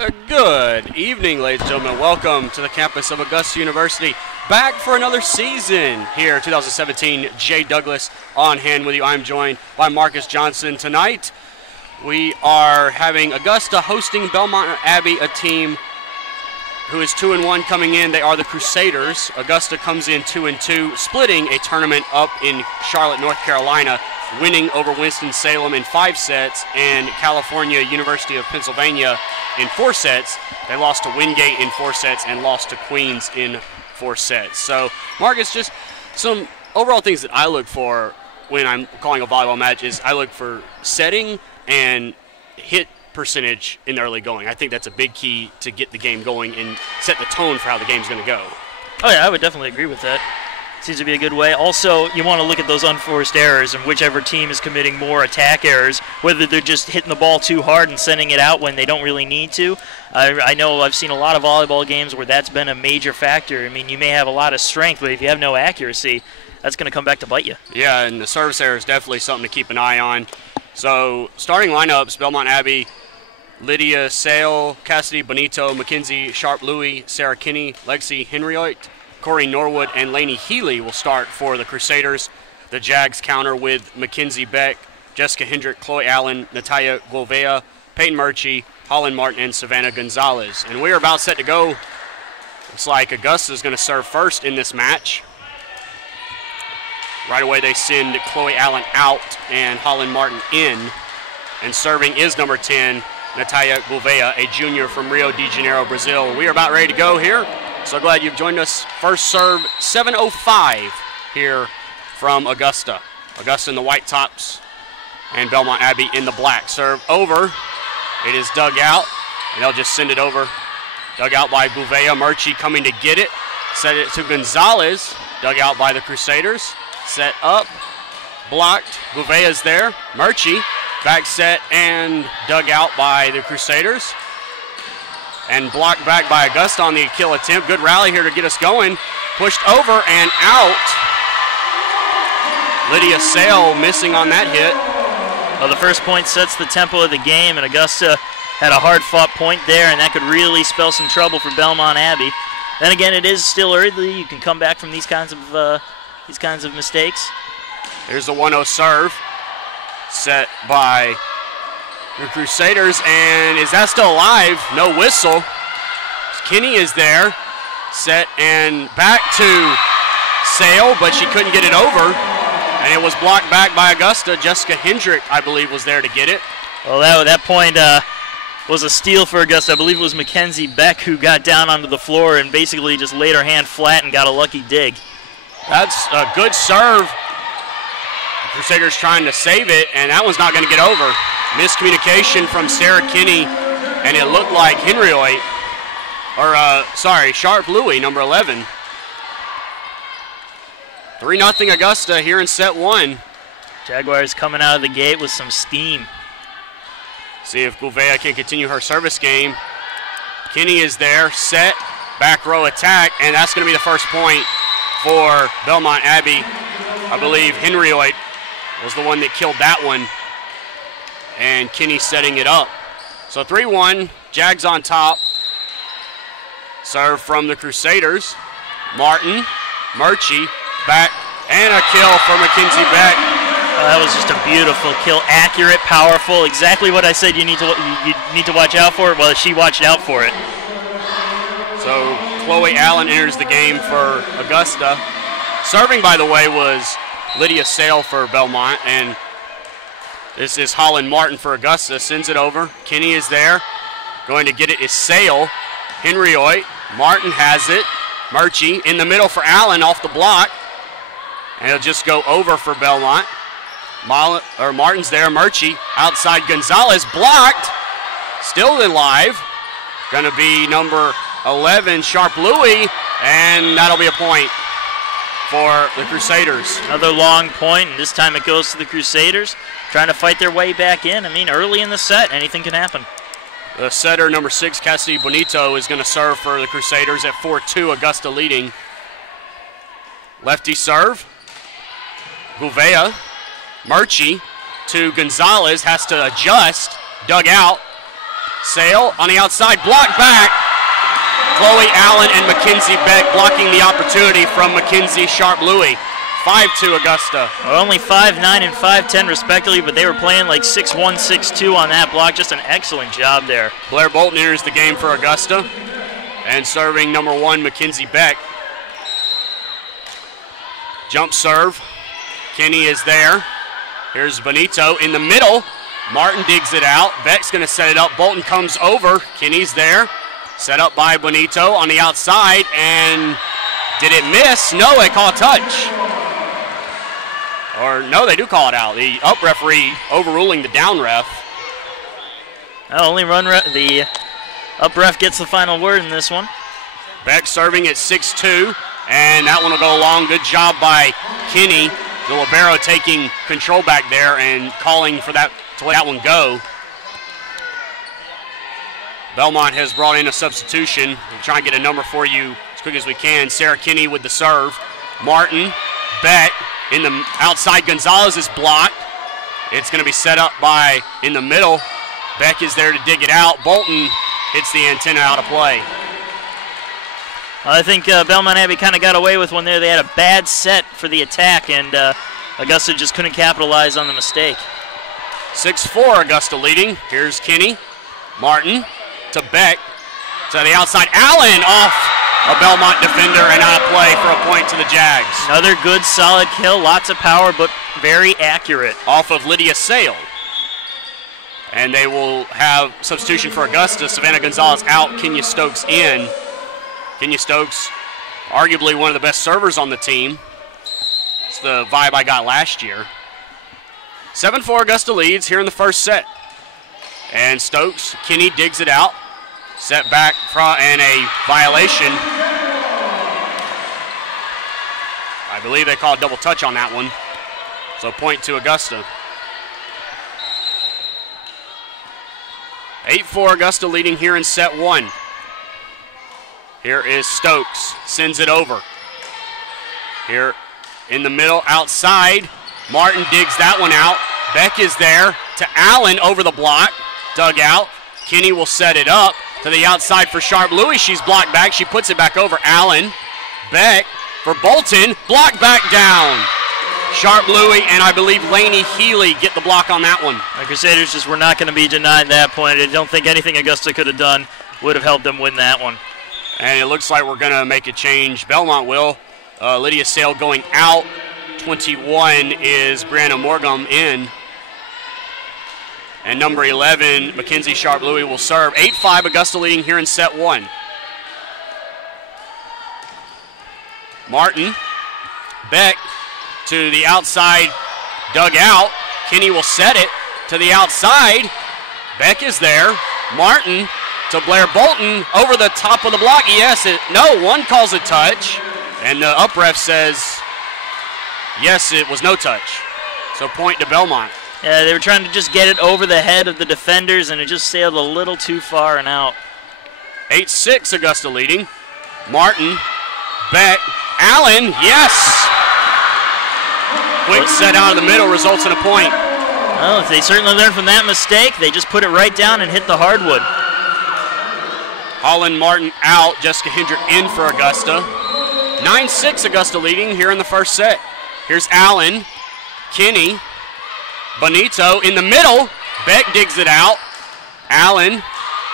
Good evening, ladies and gentlemen. Welcome to the campus of Augusta University. Back for another season here, 2017. Jay Douglas on hand with you. I'm joined by Marcus Johnson. Tonight, we are having Augusta hosting Belmont Abbey, a team who is 2-1 coming in. They are the Crusaders. Augusta comes in 2-2, splitting a tournament up in Charlotte, North Carolina, winning over Winston-Salem in 5 sets and California University of Pennsylvania in 4 sets. They lost to Wingate in 4 sets and lost to Queens in 4 sets. So, Marcus, just some overall things that I look for when I'm calling a volleyball match is I look for setting and hit percentage in the early going. I think that's a big key to get the game going and set the tone for how the game's going to go. Oh yeah, I would definitely agree with that. Seems to be a good way. Also, you want to look at those unforced errors and whichever team is committing more attack errors, whether they're just hitting the ball too hard and sending it out when they don't really need to. I know I've seen a lot of volleyball games where that's been a major factor. I mean, you may have a lot of strength, but if you have no accuracy, that's going to come back to bite you. Yeah, and the service error is definitely something to keep an eye on. So, starting lineups, Belmont Abbey, Lydia Sale, Cassidy Bonito, Mackenzie Sharp-Louie, Sarah Kinney, Lexi Henrioit, Corey Norwood, and Lainey Healy will start for the Crusaders. The Jags counter with Mackenzie Beck, Jessica Hendrick, Chloe Allen, Natalia Gouveia, Peyton Murchie, Holland Martin, and Savannah Gonzalez. And we are about set to go. Looks like Augusta is going to serve first in this match. Right away they send Chloe Allen out and Holland Martin in. And serving is number 10, Natalia Gouveia, a junior from Rio de Janeiro, Brazil. We are about ready to go here. So glad you've joined us. First serve, 7:05 here from Augusta. Augusta in the white tops and Belmont Abbey in the black. Serve over. It is dug out, and they'll just send it over. Dug out by Gouveia. Murchie coming to get it. Set it to Gonzalez. Dug out by the Crusaders. Set up. Blocked. Gouveia's there. Murchie. Back set and dug out by the Crusaders. And blocked back by Augusta on the kill attempt. Good rally here to get us going. Pushed over and out. Lydia Sale missing on that hit. Well, the first point sets the tempo of the game, and Augusta had a hard-fought point there, and that could really spell some trouble for Belmont Abbey. Then again, it is still early. You can come back from these kinds of mistakes. Here's the 1-0 serve. Set by the Crusaders, and is that still alive? No whistle. Kinney is there. Set and back to Sale, but she couldn't get it over. And it was blocked back by Augusta. Jessica Hendrick, I believe, was there to get it. Well, that point was a steal for Augusta. I believe it was Mackenzie Beck who got down onto the floor and basically just laid her hand flat and got a lucky dig. That's a good serve. Crusaders trying to save it, and that one's not going to get over. Miscommunication from Sarah Kinney, and it looked like Henrioit, Sharp-Louie, number 11. 3-0 Augusta here in set 1. Jaguars coming out of the gate with some steam. See if Gouveia can continue her service game. Kinney is there, set, back row attack, and that's going to be the first point for Belmont Abbey. I believe Henrioit was the one that killed that one, and Kinney setting it up. So 3-1, Jags on top. Serve from the Crusaders. Martin, Murchie, back, and a kill for Mackenzie Beck. Oh, that was just a beautiful kill, accurate, powerful, exactly what I said you need to watch out for. Well, she watched out for it. So Chloe Allen enters the game for Augusta. Serving, by the way, was Lydia Sale for Belmont, and this is Holland Martin for Augusta. Sends it over. Kinney is there. Going to get it is Sale. Henrioit. Martin has it. Murchie in the middle for Allen off the block. And it'll just go over for Belmont. Martin's there. Murchie outside Gonzalez. Blocked. Still alive. Going to be number 11, Sharp-Louie, and that'll be a point for the Crusaders. Another long point, and this time it goes to the Crusaders, trying to fight their way back in. I mean, early in the set, anything can happen. The setter, number 6, Cassidy Bonito, is going to serve for the Crusaders at 4-2, Augusta leading. Lefty serve. Gouveia. Murchie to Gonzalez, has to adjust. Dug out. Sale on the outside, blocked back. Chloe Allen and Mackenzie Beck blocking the opportunity from Mackenzie Sharp-Louis. 5-2 Augusta. Well, only 5'9" and 5'10" respectively, but they were playing like 6'1", 6'2" on that block. Just an excellent job there. Blair Bolton enters the game for Augusta. And serving number 1, Mackenzie Beck. Jump serve. Kenny is there. Here's Benito in the middle. Martin digs it out. Beck's going to set it up. Bolton comes over. Kenny's there. Set up by Benito on the outside. And did it miss? No, they call a touch. Or no, they do call it out. The up referee overruling the down ref. Only the up ref gets the final word in this one. Beck serving at 6'2", and that one will go long. Good job by Kenny. The libero taking control back there and calling for that to let that one go. Belmont has brought in a substitution. We'll try and get a number for you as quick as we can. Sarah Kenny with the serve. Martin, Beck. In the outside, Gonzalez is blocked. It's going to be set up by in the middle. Beck is there to dig it out. Bolton hits the antenna out of play. I think Belmont Abbey kind of got away with one there. They had a bad set for the attack, and Augusta just couldn't capitalize on the mistake. 6-4 Augusta leading. Here's Kenny. Martin to Beck. To the outside. Allen off a Belmont defender and out of play for a point to the Jags. Another good, solid kill. Lots of power, but very accurate. Off of Lydia Sale. And they will have substitution for Augusta. Savannah Gonzalez out, Kenya Stokes in. Kenya Stokes, arguably one of the best servers on the team. It's the vibe I got last year. 7-4 Augusta leads here in the first set. And Stokes, Kenny digs it out. Set back and a violation. I believe they call a double touch on that one. So point to Augusta. 8-4 Augusta leading here in set 1. Here is Stokes, sends it over. Here in the middle, outside. Martin digs that one out. Beck is there to Allen over the block, dug out. Kenny will set it up to the outside for Sharp-Louis. She's blocked back. She puts it back over. Allen, Beck for Bolton, blocked back down. Sharp-Louis and I believe Laney Healy get the block on that one. The Crusaders just were not going to be denied that point. I don't think anything Augusta could have done would have helped them win that one. And it looks like we're going to make a change. Belmont will. Lydia Sale going out. 21 is Brianna Morgum in. And number 11, Mackenzie Sharp-Louis will serve. 8-5 Augusta leading here in set 1. Martin, Beck to the outside, dug out. Kenny will set it to the outside. Beck is there. Martin to Blair Bolton over the top of the block. Yes, no, one calls a touch. And the up ref says, yes, it was no touch. So point to Belmont. Yeah, they were trying to just get it over the head of the defenders, and it just sailed a little too far and out. 8-6 Augusta leading. Martin, Beck, Allen, yes! Quick set out of the middle results in a point. Well, they certainly learned from that mistake. They just put it right down and hit the hardwood. Holland Martin out, Jessica Hendrick in for Augusta. 9-6 Augusta leading here in the first set. Here's Allen, Kenny, Benito in the middle. Beck digs it out. Allen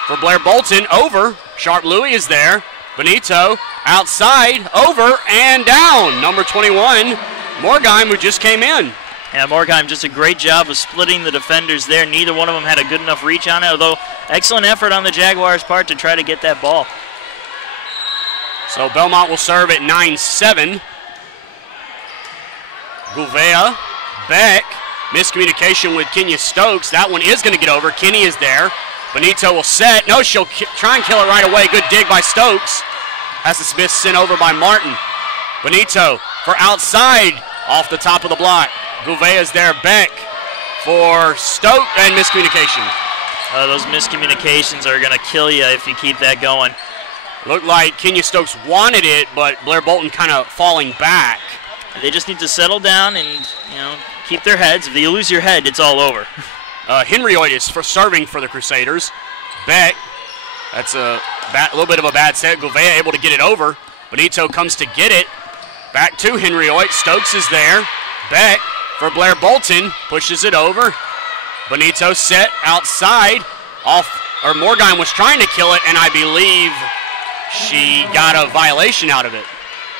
for Blair Bolton over. Sharp-Louis is there. Benito outside, over, and down. Number 21, Morgheim, who just came in. Yeah, Morgheim just a great job of splitting the defenders there. Neither one of them had a good enough reach on it, although excellent effort on the Jaguars' part to try to get that ball. So Belmont will serve at 9-7. Gouveia, Beck, miscommunication with Kenya Stokes. That one is going to get over. Kenny is there. Benito will set. No, she'll try and kill it right away. Good dig by Stokes. Has the Smith sent over by Martin. Benito for outside off the top of the block. Gouveia is there. Beck for Stokes and miscommunication. Those miscommunications are going to kill you if you keep that going. Looked like Kenya Stokes wanted it, but Blair Bolton kind of falling back. They just need to settle down and, keep their heads. If you lose your head, it's all over. Henry Oitis for serving for the Crusaders. Beck. That's a little bit of a bad set. Gouveia able to get it over. Bonito comes to get it. Back to Henry Oit. Stokes is there. Beck for Blair Bolton. Pushes it over. Bonito set outside. Morgan was trying to kill it, and I believe she got a violation out of it.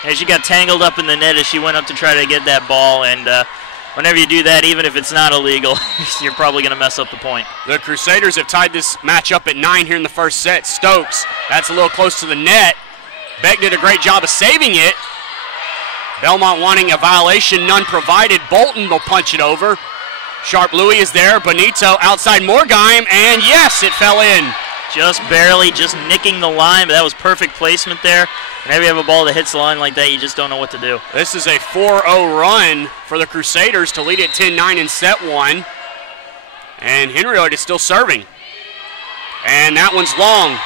Yeah, she got tangled up in the net as she went up to try to get that ball, and whenever you do that, even if it's not illegal, you're probably going to mess up the point. The Crusaders have tied this match up at 9 here in the first set. Stokes, that's a little close to the net. Beck did a great job of saving it. Belmont wanting a violation, none provided. Bolton will punch it over. Sharp Louis is there. Bonito outside Morgheim, and yes, it fell in. Just barely, just nicking the line, but that was perfect placement there. Whenever you have a ball that hits the line like that, you just don't know what to do. This is a 4-0 run for the Crusaders to lead at 10-9 in set 1. And Henry Oit is still serving. And that one's long.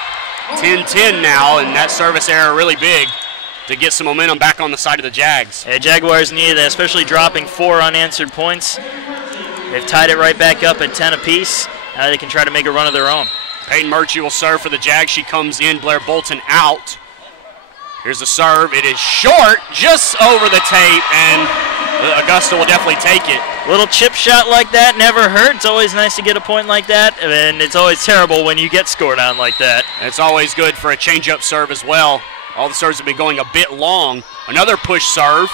10-10 now, and that service error really big to get some momentum back on the side of the Jags. Yeah, Jaguars needed that, especially dropping 4 unanswered points. They've tied it right back up at 10 apiece. Now they can try to make a run of their own. Peyton Murchie will serve for the Jags. She comes in. Blair Bolton out. Here's the serve. It is short, just over the tape, and Augusta will definitely take it. Little chip shot like that never hurt. It's always nice to get a point like that, and it's always terrible when you get scored on like that. It's always good for a change-up serve as well. All the serves have been going a bit long. Another push serve.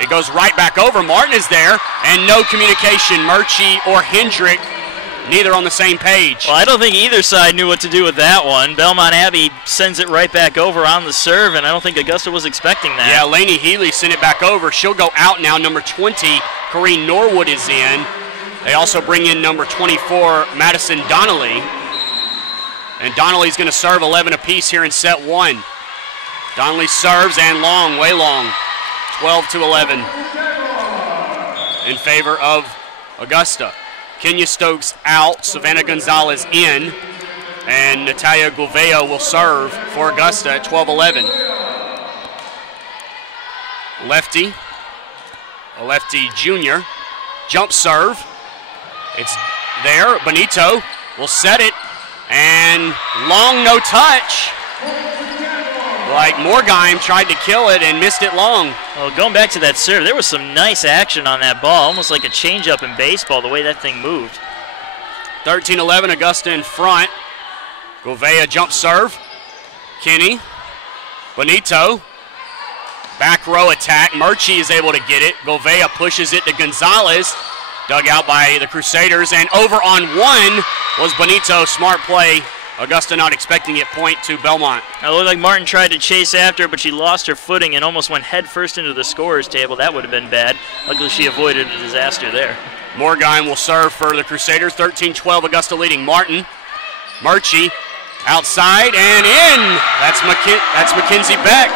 It goes right back over. Martin is there, and no communication. Murchie or Hendrick, neither on the same page. Well, I don't think either side knew what to do with that one. Belmont Abbey sends it right back over on the serve, and I don't think Augusta was expecting that. Yeah, Lainey Healy sent it back over. She'll go out now. Number 20, Corrine Norwood is in. They also bring in number 24, Madison Donnelly. And Donnelly's going to serve 11 apiece here in set 1. Donnelly serves, and long, way long. 12-11 in favor of Augusta. Kenya Stokes out, Savannah Gonzalez in, and Natalia Gouveia will serve for Augusta at 12-11. A lefty junior, jump serve. It's there. Bonito will set it, and long, no touch. Like Morgheim tried to kill it and missed it long. Well, going back to that serve, there was some nice action on that ball, almost like a changeup in baseball, the way that thing moved. 13-11, Augusta in front. Gouveia jump serve. Kinney. Bonito. Back row attack. Murchie is able to get it. Gouveia pushes it to Gonzalez. Dug out by the Crusaders. And over on one was Bonito. Smart play. Augusta not expecting it, point to Belmont. It looked like Martin tried to chase after, but she lost her footing and almost went head first into the scorer's table. That would have been bad. Luckily, she avoided a disaster there. Morgheim will serve for the Crusaders. 13-12, Augusta leading Martin. Murchie outside and in. That's Mackenzie Beck.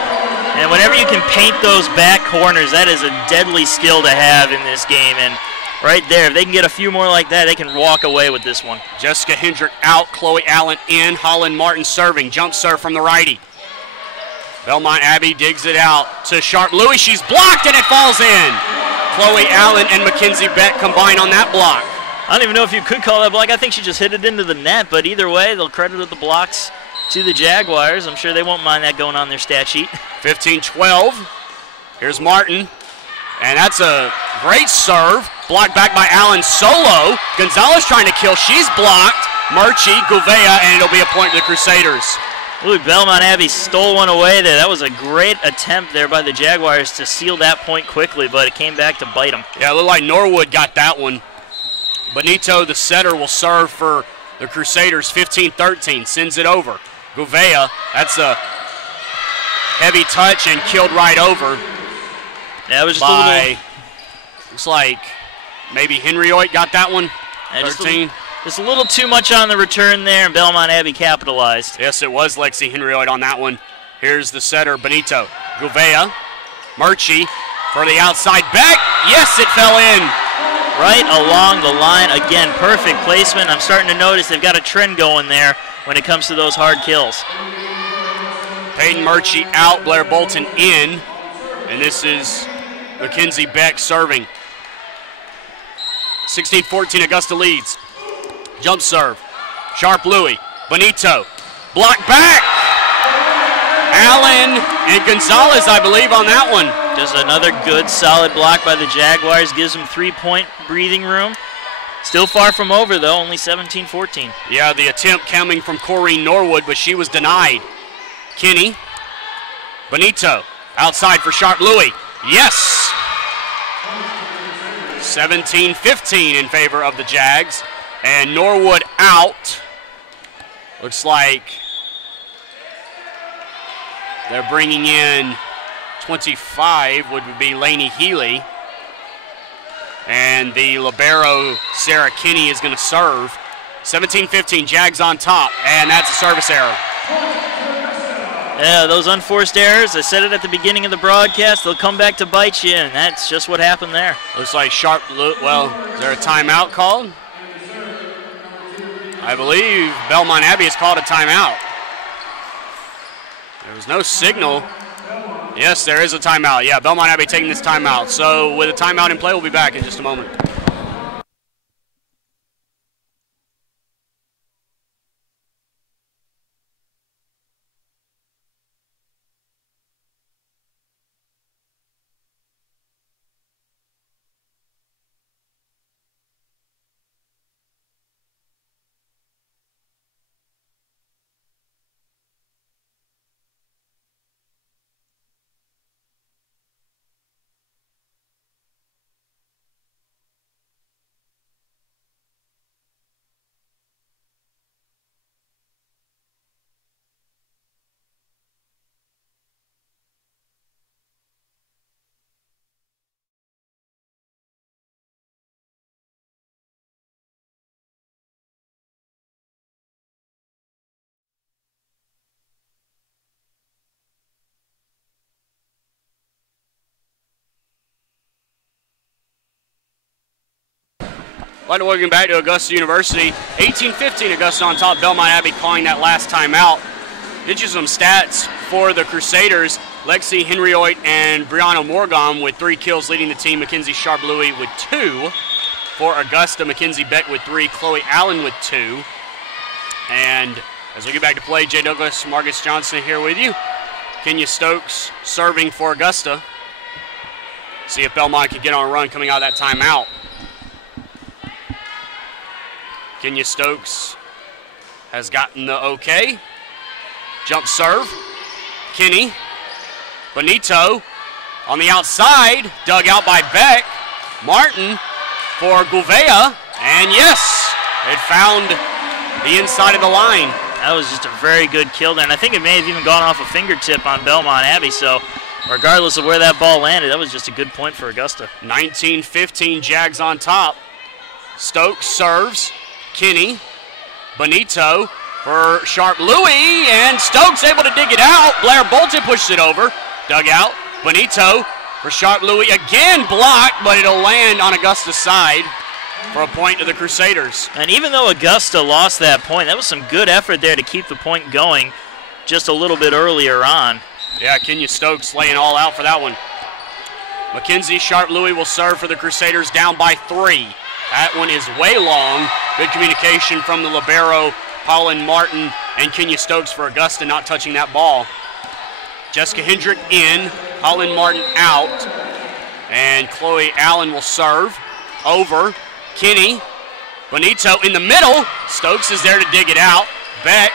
And whenever you can paint those back corners, that is a deadly skill to have in this game. And right there, if they can get a few more like that, they can walk away with this one. Jessica Hendrick out, Chloe Allen in, Holland Martin serving. Jump serve from the righty. Belmont Abbey digs it out to Sharp Louis. She's blocked and it falls in. Chloe Allen and Mackenzie Beck combine on that block. I don't even know if you could call that block. I think she just hit it into the net, but either way, they'll credit the blocks to the Jaguars. I'm sure they won't mind that going on their stat sheet. 15-12. Here's Martin. And that's a great serve. Blocked back by Allen solo. Gonzalez trying to kill. She's blocked. Murchie, Gouveia, and it'll be a point to the Crusaders. Look, Belmont Abbey stole one away there. That was a great attempt there by the Jaguars to seal that point quickly, but it came back to bite them. Yeah, it looked like Norwood got that one. Bonito, the setter, will serve for the Crusaders. 15-13, sends it over. Gouveia, that's a heavy touch and killed right over. Yeah, it was just a little... Looks like maybe Henry Oit got that one. Yeah, 13. Just a little too much on the return there, and Belmont Abbey capitalized. Yes, it was Lexi Henry Oit on that one. Here's the setter, Bonito. Gouveia, Murchie for the outside back. Yes, it fell in. Right along the line. Again, perfect placement. I'm starting to notice they've got a trend going there when it comes to those hard kills. Peyton Murchie out, Blair Bolton in. And this is Mackenzie Beck serving. 16-14, Augusta leads. Jump serve. Sharp Louis. Benito, block back. Allen and Gonzalez, I believe, on that one. Just another good, solid block by the Jaguars. Gives them 3-point breathing room. Still far from over, though, only 17-14. Yeah, the attempt coming from Corrine Norwood, but she was denied. Kinney, Benito, outside for Sharp Louie. Yes! 17-15 in favor of the Jags. And Norwood out. Looks like they're bringing in 25, would be Lainey Healy. And the libero, Sarah Kinney, is going to serve. 17-15, Jags on top, and that's a service error. Yeah, those unforced errors, I said it at the beginning of the broadcast, they'll come back to bite you, and that's just what happened there. Looks like Sharp, well, is there a timeout called? I believe Belmont Abbey has called a timeout. There was no signal. Yes, there is a timeout. Yeah, Belmont Abbey taking this timeout. So with a timeout in play, we'll be back in just a moment. I'd like to welcome back to Augusta University. 18-15, Augusta on top. Belmont Abbey calling that last timeout. Get you some stats for the Crusaders. Lexi Henryoit and Brianna Morgan with 3 kills leading the team. Mackenzie Sharp-Louie with 2. For Augusta, Mackenzie Beck with 3. Chloe Allen with 2. And as we get back to play, Jay Douglas, Marcus Johnson here with you. Kenya Stokes serving for Augusta. See if Belmont can get on a run coming out of that timeout. Kenya Stokes has gotten the okay. Jump serve. Kinney. Benito on the outside. Dug out by Beck. Martin for Gouveia. And yes, it found the inside of the line. That was just a very good kill there. And I think it may have even gone off a fingertip on Belmont Abbey. So regardless of where that ball landed, that was just a good point for Augusta. 19-15, Jags on top. Stokes serves. Kinney, Benito for Sharp-Louie, and Stokes able to dig it out. Blair Bolton pushed it over, dug out. Benito for Sharp-Louie, again blocked, but it'll land on Augusta's side for a point to the Crusaders. And even though Augusta lost that point, that was some good effort there to keep the point going just a little bit earlier on. Yeah, Kenya Stokes laying all out for that one. Mackenzie Sharp-Louie will serve for the Crusaders, down by 3. That one is way long. Good communication from the libero, Paulin Martin, and Kenya Stokes for Augusta not touching that ball. Jessica Hendrick in, Paulin Martin out, and Chloe Allen will serve. Over, Kinney, Benito in the middle. Stokes is there to dig it out. Beck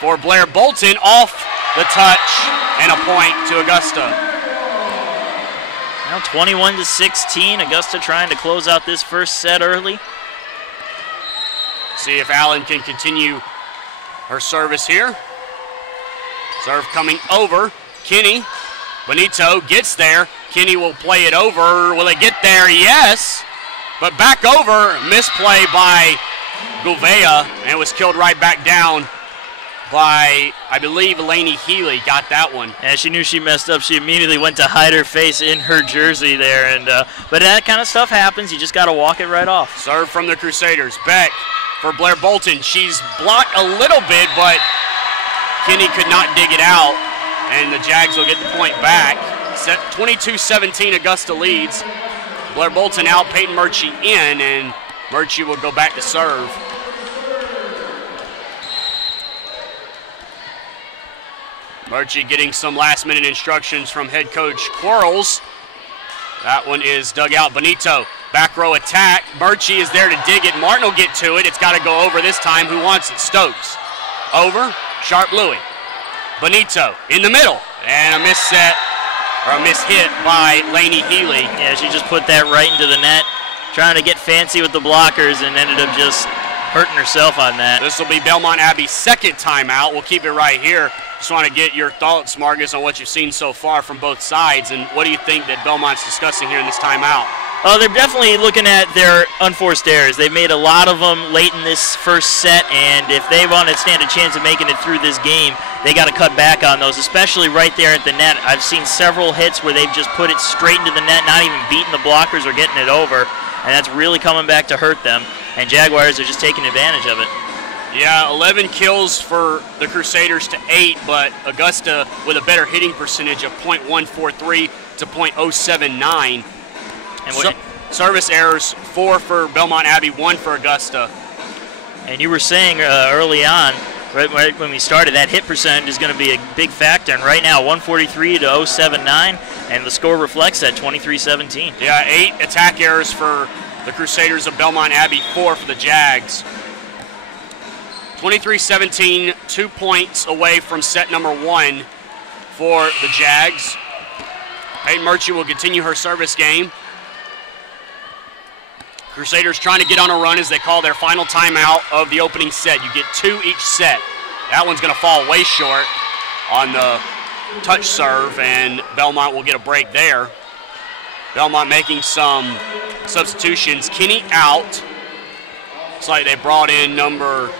for Blair Bolton, off the touch, and a point to Augusta. Now 21-16, Augusta trying to close out this first set early. See if Allen can continue her service here. Serve coming over. Kinney, Benito gets there. Kinney will play it over. Will it get there? Yes. But back over, misplay by Gouveia, and it was killed right back down by, I believe, Lainey Healy got that one. And she knew she messed up. She immediately went to hide her face in her jersey there. And but that kind of stuff happens. You just got to walk it right off. Serve from the Crusaders. Beck for Blair Bolton. She's blocked a little bit, but Kinney could not dig it out. And the Jags will get the point back. 22-17, Augusta leads. Blair Bolton out, Peyton Murchie in, and Murchie will go back to serve. Murchie getting some last-minute instructions from head coach Quarles. That one is dug out. Benito, back row attack. Murchie is there to dig it. Martin will get to it. It's got to go over this time. Who wants it? Stokes. Over. Sharp Louie. Benito in the middle. And a misset, or a mishit by Lainey Healy. Yeah, she just put that right into the net, trying to get fancy with the blockers and ended up just hurting herself on that. This will be Belmont Abbey's second timeout. We'll keep it right here. Just want to get your thoughts, Marcus, on what you've seen so far from both sides, and what do you think that Belmont's discussing here in this timeout? Oh, they're definitely looking at their unforced errors. They've made a lot of them late in this first set, and if they want to stand a chance of making it through this game, they got to cut back on those, especially right there at the net. I've seen several hits where they've just put it straight into the net, not even beating the blockers or getting it over, and that's really coming back to hurt them, and Jaguars are just taking advantage of it. Yeah, 11 kills for the Crusaders to 8, but Augusta with a better hitting percentage of .143 to .079. And service errors, 4 for Belmont Abbey, 1 for Augusta. And you were saying early on, right when we started, that hit percentage is going to be a big factor. And right now, 143 to .079, and the score reflects that, 23-17. Yeah, 8 attack errors for the Crusaders of Belmont Abbey, 4 for the Jags. 23-17, 2 points away from set number 1 for the Jags. Peyton Murchie will continue her service game. Crusaders trying to get on a run as they call their final timeout of the opening set. You get 2 each set. That one's going to fall way short on the touch serve, and Belmont will get a break there. Belmont making some substitutions. Kenny out. Looks like they brought in number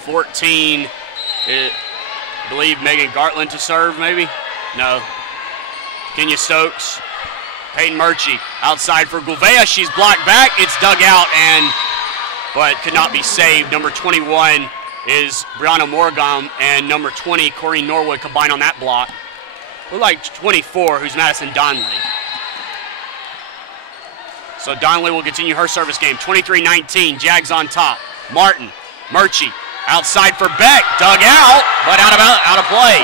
14, I believe Megan Gartland to serve, maybe? No. Kenya Stokes. Peyton Murchie outside for Gouveia. She's blocked back. It's dug out, but could not be saved. Number 21 is Brianna Morgan, and number 20, Corrine Norwood, combined on that block. We're like 24, who's Madison Donnelly. So Donnelly will continue her service game. 23-19, Jags on top. Martin, Murchie, outside for Beck, dug out, but out of play.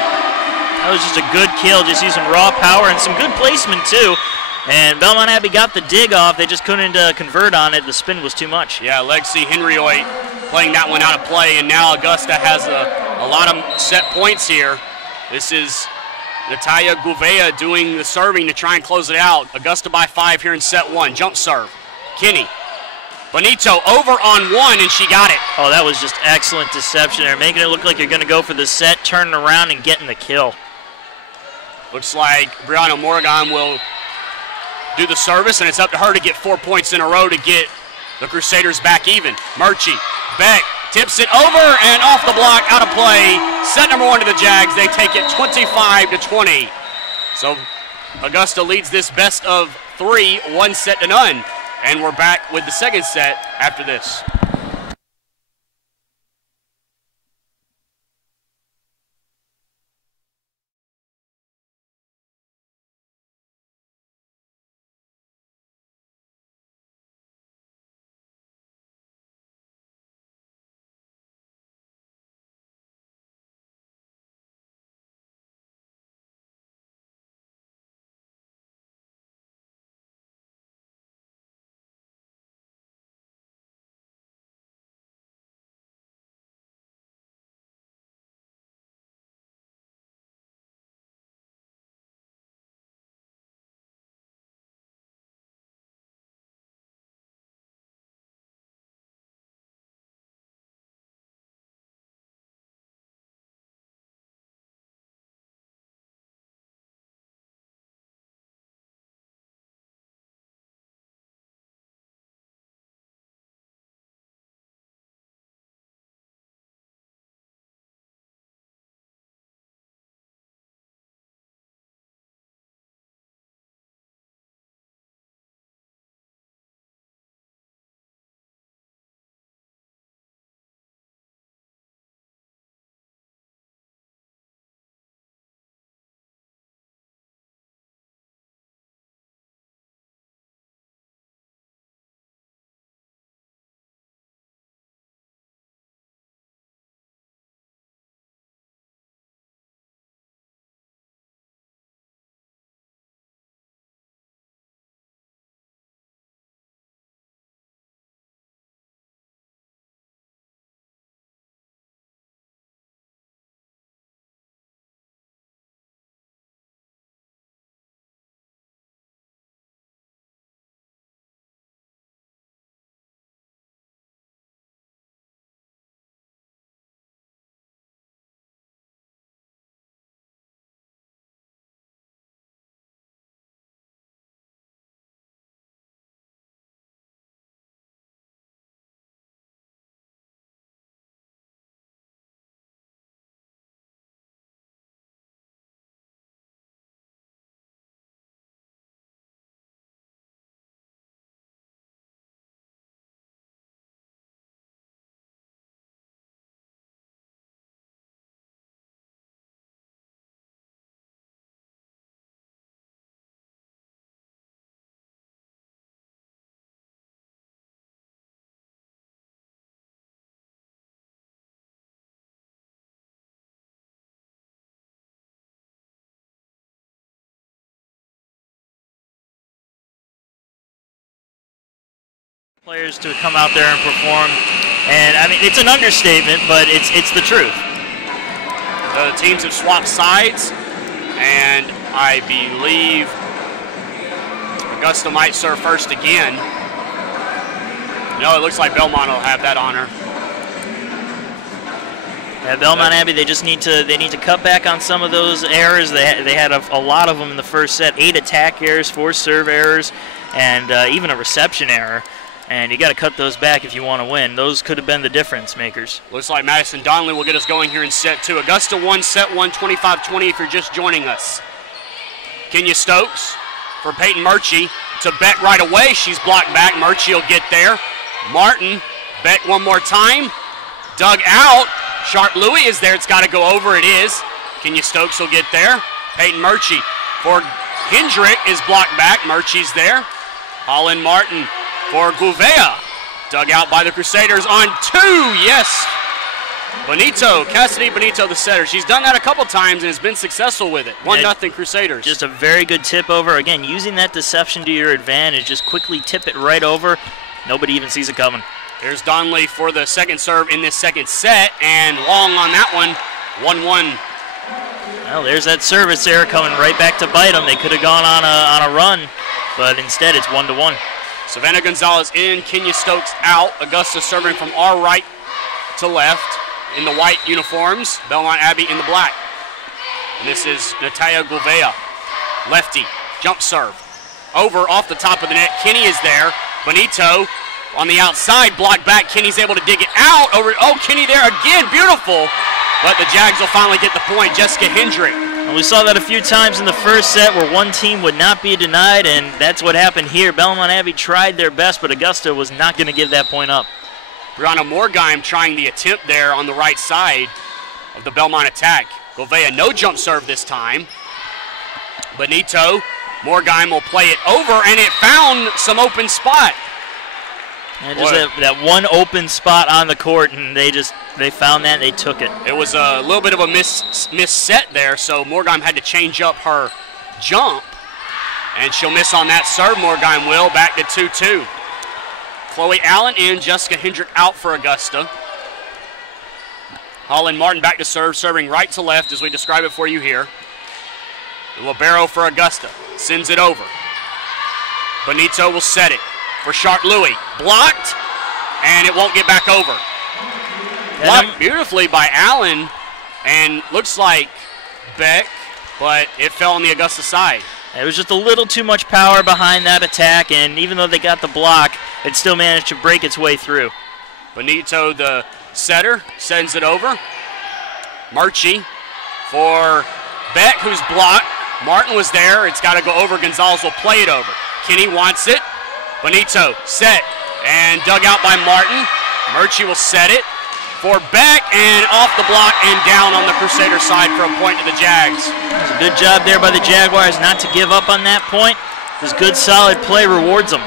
That was just a good kill, just using raw power and some good placement too. And Belmont Abbey got the dig off. They just couldn't convert on it. The spin was too much. Yeah, Lexi Henryoit playing that one out of play, and now Augusta has a lot of set points here. This is Natalia Gouveia doing the serving to try and close it out. Augusta by 5 here in set 1. Jump serve. Kenny. Benito over on 1, and she got it. Oh, that was just excellent deception there, making it look like you're going to go for the set, turning around and getting the kill. Looks like Brianna Morgan will do the service, and it's up to her to get 4 points in a row to get the Crusaders back even. Murchie, Beck, tips it over and off the block, out of play. Set number 1 to the Jags. They take it 25-20. So Augusta leads this best of 3, 1-0. And we're back with the second set after this. Players to come out there and perform, and I mean it's an understatement, but it's the truth. The teams have swapped sides, and I believe Augusta might serve first again. No, it looks like Belmont will have that honor. Yeah, Belmont Abbey, they need to cut back on some of those errors. They had a lot of them in the first set. 8 attack errors, 4 serve errors, and even a reception error. And you got to cut those back if you want to win. Those could have been the difference makers. Looks like Madison Donnelly will get us going here in set 2. Augusta won set 1, 25-20 if you're just joining us. Kenya Stokes for Peyton Murchie to Beck right away. She's blocked back. Murchie will get there. Martin, Beck one more time. Dug out. Sharp Louis is there. It's got to go over. It is. Kenya Stokes will get there. Peyton Murchie for Hendrick is blocked back. Murchie's there. Holland Martin for Gouveia. Dug out by the Crusaders on 2. Yes. Cassidy Benito, the setter. She's done that a couple times and has been successful with it. 1-0 Crusaders. Just a very good tip over. Again, using that deception to your advantage. Just quickly tip it right over. Nobody even sees it coming. Here's Donnelly for the second serve in this second set, and long on that one. 1-1. Well, there's that service there coming right back to bite them. They could have gone on a run, but instead it's 1-1. Savannah Gonzalez in, Kenya Stokes out. Augusta serving from our right to left in the white uniforms. Belmont Abbey in the black. And this is Natalia Gouveia. Lefty, jump serve. Over off the top of the net. Kenny is there. Benito on the outside, blocked back. Kenny's able to dig it out. Kenny there again, beautiful. But the Jags will finally get the point. Jessica Hendrick. And we saw that a few times in the first set where one team would not be denied, and that's what happened here. Belmont Abbey tried their best, but Augusta was not going to give that point up. Brianna Morgheim trying the attempt there on the right side of the Belmont attack. Gouveia, no jump serve this time. Benito, Morgheim will play it over, and it found some open spot. And just that one open spot on the court, and they found that and they took it. It was a little bit of a miss set there, so Morgheim had to change up her jump, and she'll miss on that serve. Morgheim will back to 2-2. Chloe Allen in, Jessica Hendrick out for Augusta. Holland Martin back to serve, serving right to left as we describe it for you here. The libero for Augusta sends it over. Benito will set it for Sharp Louis. Blocked, and it won't get back over. Blocked beautifully by Allen, and looks like Beck, but it fell on the Augusta side. It was just a little too much power behind that attack, and even though they got the block, it still managed to break its way through. Benito, the setter, sends it over. Murchie for Beck, who's blocked. Martin was there. It's got to go over. Gonzalez will play it over. Kenny wants it. Benito set and dug out by Martin. Murchie will set it for Beck, and off the block and down on the Crusader side for a point to the Jags. It was a good job there by the Jaguars not to give up on that point. This good, solid play rewards them.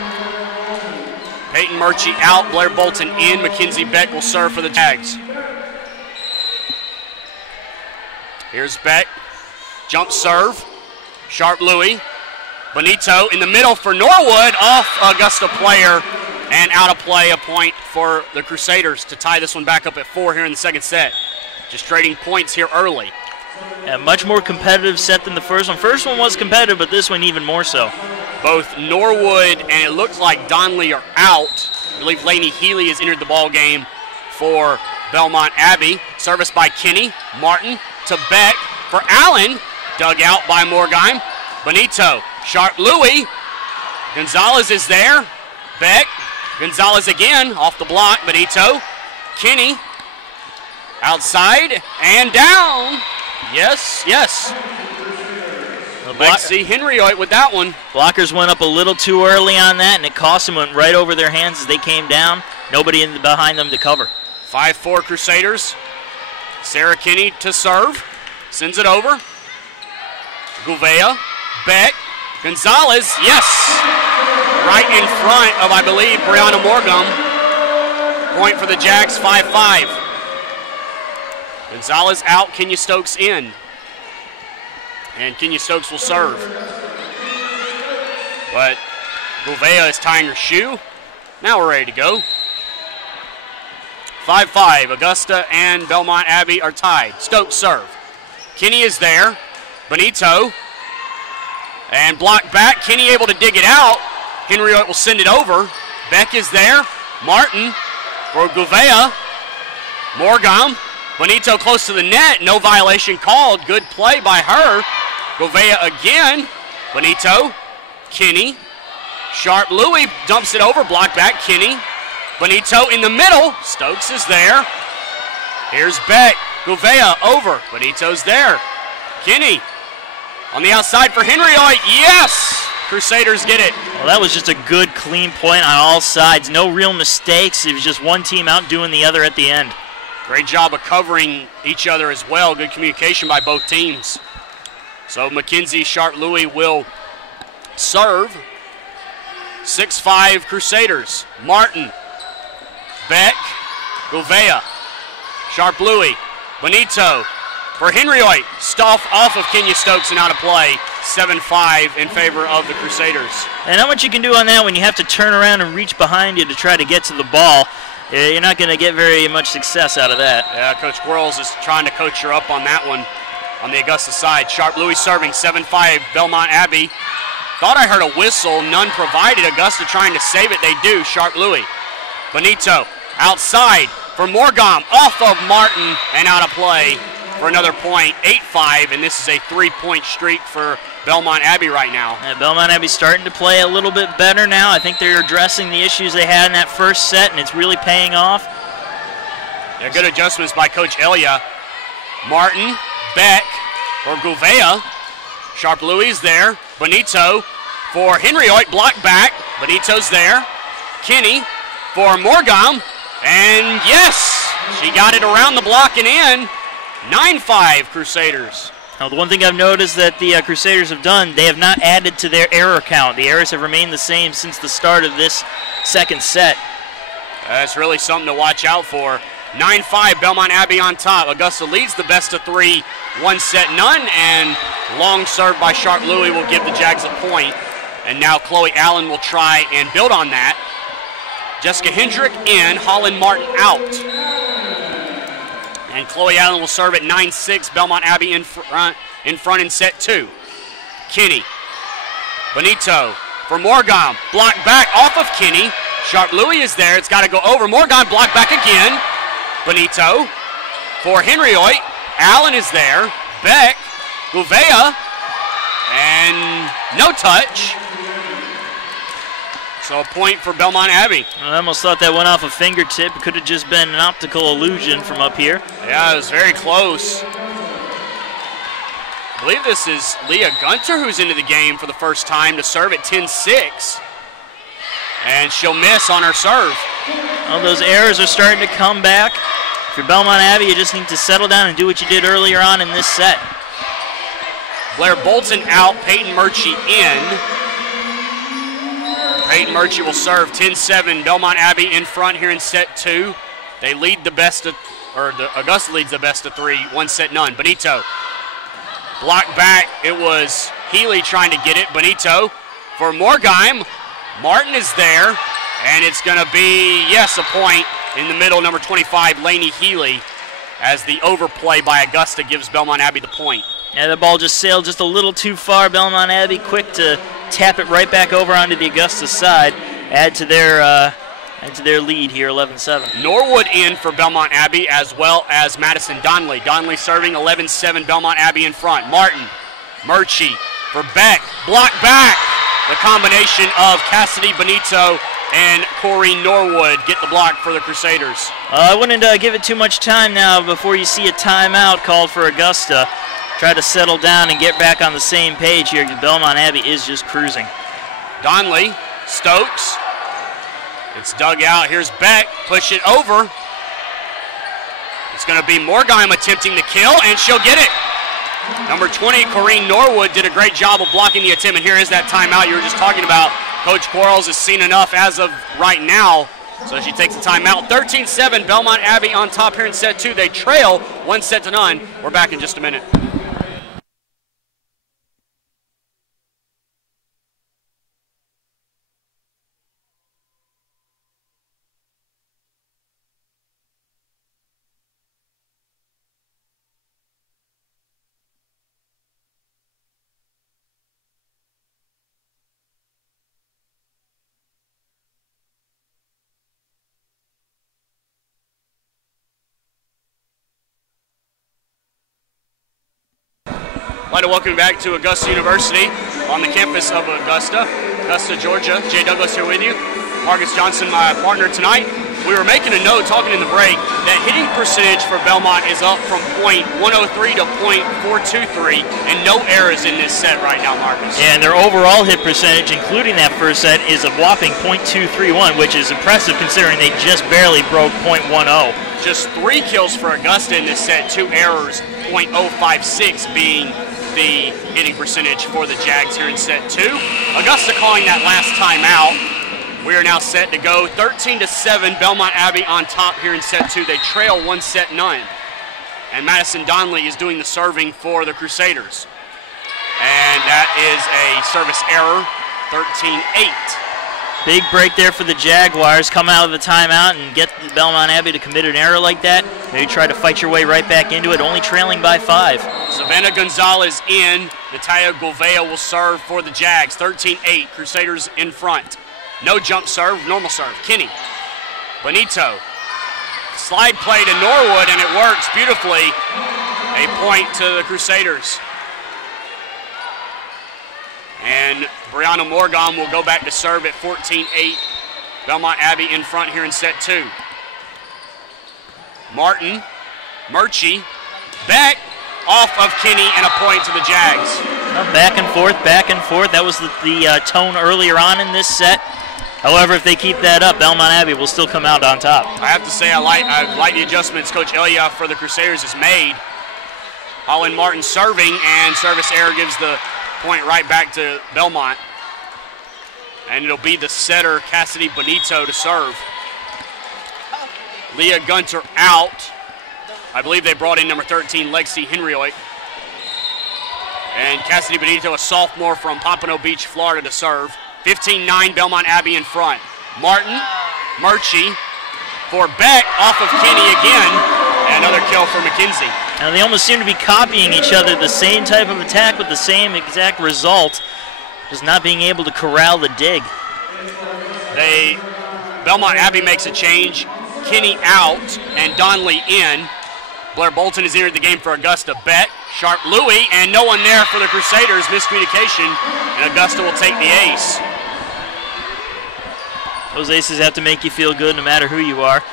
Peyton Murchie out, Blair Bolton in. Mackenzie Beck will serve for the Jags. Here's Beck. Jump serve. Sharp Louis. Benito in the middle for Norwood, off Augusta player, and out of play. A point for the Crusaders to tie this one back up at 4 here in the second set. Just trading points here early. A much more competitive set than the first one. First one was competitive, but this one even more so. Both Norwood and it looks like Donnelly are out. I believe Lainey Healy has entered the ball game for Belmont Abbey. Service by Kenny. Martin to Beck for Allen. Dug out by Morgheim. Benito. Sharp Louis. Gonzalez is there. Beck. Gonzalez again off the block. Benito. Kenny. Outside and down. Yes, yes. Lexi Henry with that one. Blockers went up a little too early on that, and it cost them, went right over their hands as they came down. Nobody behind them to cover. 5-4 Crusaders. Sarah Kenny to serve. Sends it over. Gouveia. Beck. Gonzalez. Yes. Right in front of, I believe, Brianna Morgheim. Point for the Jags, 5-5. Gonzalez out, Kenya Stokes in. And Kenya Stokes will serve. But Gouveia is tying her shoe. Now we're ready to go. 5-5. Augusta and Belmont Abbey are tied. Stokes serve. Kinney is there. Benito. And blocked back. Kinney able to dig it out. Henry will send it over. Beck is there. Martin for Gouveia. Morgam. Benito close to the net. No violation called. Good play by her. Gouveia again. Benito. Kinney. Sharp Louis dumps it over. Blocked back. Kinney. Benito in the middle. Stokes is there. Here's Beck. Gouveia over. Benito's there. Kinney on the outside for Henry. Yes! Crusaders get it. Well, that was just a good, clean point on all sides. No real mistakes. It was just one team outdoing the other at the end. Great job of covering each other as well. Good communication by both teams. So McKenzie Sharp Louis will serve. 6-5 Crusaders. Martin. Beck. Gouveia. Sharp Louis. Benito. For Henry Hoyt. Stoff off of Kenya Stokes and out of play. 7-5 in favor of the Crusaders. And not much you can do on that when you have to turn around and reach behind you to try to get to the ball. You're not going to get very much success out of that. Yeah, Coach Quarles is trying to coach her up on that one on the Augusta side. Sharp Louis serving. 7-5 Belmont Abbey. Thought I heard a whistle. None provided. Augusta trying to save it. They do. Sharp Louis. Benito outside for Morgam. Off of Martin and out of play for another point. 8-5, and this is a 3-point streak for Belmont Abbey right now. Yeah, Belmont Abbey's starting to play a little bit better now. I think they're addressing the issues they had in that first set, and it's really paying off. Yeah, good adjustments by Coach Elia. Martin, Beck for Gouveia. Sharp Louis there. Benito for Henry Hoyt, blocked back. Benito's there. Kinney for Morgam. And yes, she got it around the block and in. 9-5 Crusaders. Now, the one thing I've noticed that the Crusaders have done, they have not added to their error count. The errors have remained the same since the start of this second set. That's really something to watch out for. 9-5, Belmont Abbey on top. Augusta leads the best of three, 1-0, and long serve by Sharp Louis will give the Jags a point. And now Chloe Allen will try and build on that. Jessica Hendrick in, Holland Martin out. And Chloe Allen will serve at 9-6. Belmont Abbey in front in set two. Kinney. Benito for Morgam. Blocked back off of Kinney. Sharp Louis is there. It's got to go over. Morgam blocked back again. Benito for Henry Hoyt. Allen is there. Beck. Gouveia. And no touch. So a point for Belmont Abbey. I almost thought that went off a fingertip. It could have just been an optical illusion from up here. Yeah, it was very close. I believe this is Leah Gunter who's into the game for the first time to serve at 10-6. And she'll miss on her serve. Well, those errors are starting to come back. If you're Belmont Abbey, you just need to settle down and do what you did earlier on in this set. Blair Bolton out, Peyton Murchie in. Peyton Murchie will serve 10-7. Belmont Abbey in front here in set two. They lead the best of, or the Augusta leads the best of three, 1-0. Benito. Blocked back. It was Healy trying to get it. Benito for Morgheim. Martin is there. And it's going to be, yes, a point in the middle, number 25, Lainey Healy, as the overplay by Augusta gives Belmont Abbey the point. Yeah, the ball just sailed just a little too far. Belmont Abbey quick to tap it right back over onto the Augusta side, add to their lead here, 11-7. Norwood in for Belmont Abbey, as well as Madison Donnelly. Donnelly serving 11-7, Belmont Abbey in front. Martin, Murchie for Beck, block back. The combination of Cassidy Benito and Corey Norwood get the block for the Crusaders. I wouldn't give it too much time now before you see a timeout called for Augusta. Try to settle down and get back on the same page here because Belmont Abbey is just cruising. Donnelly, Stokes. It's dug out. Here's Beck. Push it over. It's going to be Morgheim attempting the kill, and she'll get it. Number 20, Corrine Norwood, did a great job of blocking the attempt, and here is that timeout you were just talking about. Coach Quarles has seen enough as of right now, so she takes the timeout. 13-7, Belmont Abbey on top here in set two. They trail 1-0. We're back in just a minute. I'd like to welcome you back to Augusta University on the campus of Augusta, Georgia. Jay Douglas here with you. Marcus Johnson, my partner tonight. We were making a note, talking in the break, that hitting percentage for Belmont is up from .103 to .423, and no errors in this set right now, Marcus. Yeah, and their overall hit percentage, including that first set, is a whopping .231, which is impressive considering they just barely broke .10. Just 3 kills for Augusta in this set, 2 errors, .056 being the hitting percentage for the Jags here in set 2. Augusta calling that last timeout. We are now set to go 13-7. Belmont Abbey on top here in set 2. They trail 1-0. And Madison Donnelly is doing the serving for the Crusaders. And that is a service error, 13-8. Big break there for the Jaguars. Come out of the timeout and get Belmont Abbey to commit an error like that. Maybe try to fight your way right back into it, only trailing by 5. Savannah Gonzalez in. Natalia Gouveia will serve for the Jags. 13-8. Crusaders in front. No jump serve, normal serve. Kinney. Benito. Slide play to Norwood, and it works beautifully. A point to the Crusaders. And Brianna Morgan will go back to serve at 14-8. Belmont Abbey in front here in set 2. Martin, Murchie, Beck, off of Kinney, and a point to the Jags. Back and forth, back and forth. That was the tone earlier on in this set. However, if they keep that up, Belmont Abbey will still come out on top. I have to say I like the adjustments Coach Elia for the Crusaders has made. Holland Martin serving, and service error gives the point right back to Belmont. And it'll be the setter, Cassidy Benito, to serve. Leah Gunter out. I believe they brought in number 13, Lexi Henryoit. And Cassidy Benito, a sophomore from Pompano Beach, Florida, to serve. 15-9, Belmont Abbey in front. Martin, Murchie for Beck, off of Kinney again. And another kill for McKenzie. Now they almost seem to be copying each other, the same type of attack with the same exact result, just not being able to corral the dig. Belmont Abbey makes a change. Kinney out and Donnelly in. Blair Bolton has entered the game for Augusta. Beck, Sharp Louie, and no one there for the Crusaders. Miscommunication, and Augusta will take the ace. Those aces have to make you feel good no matter who you are.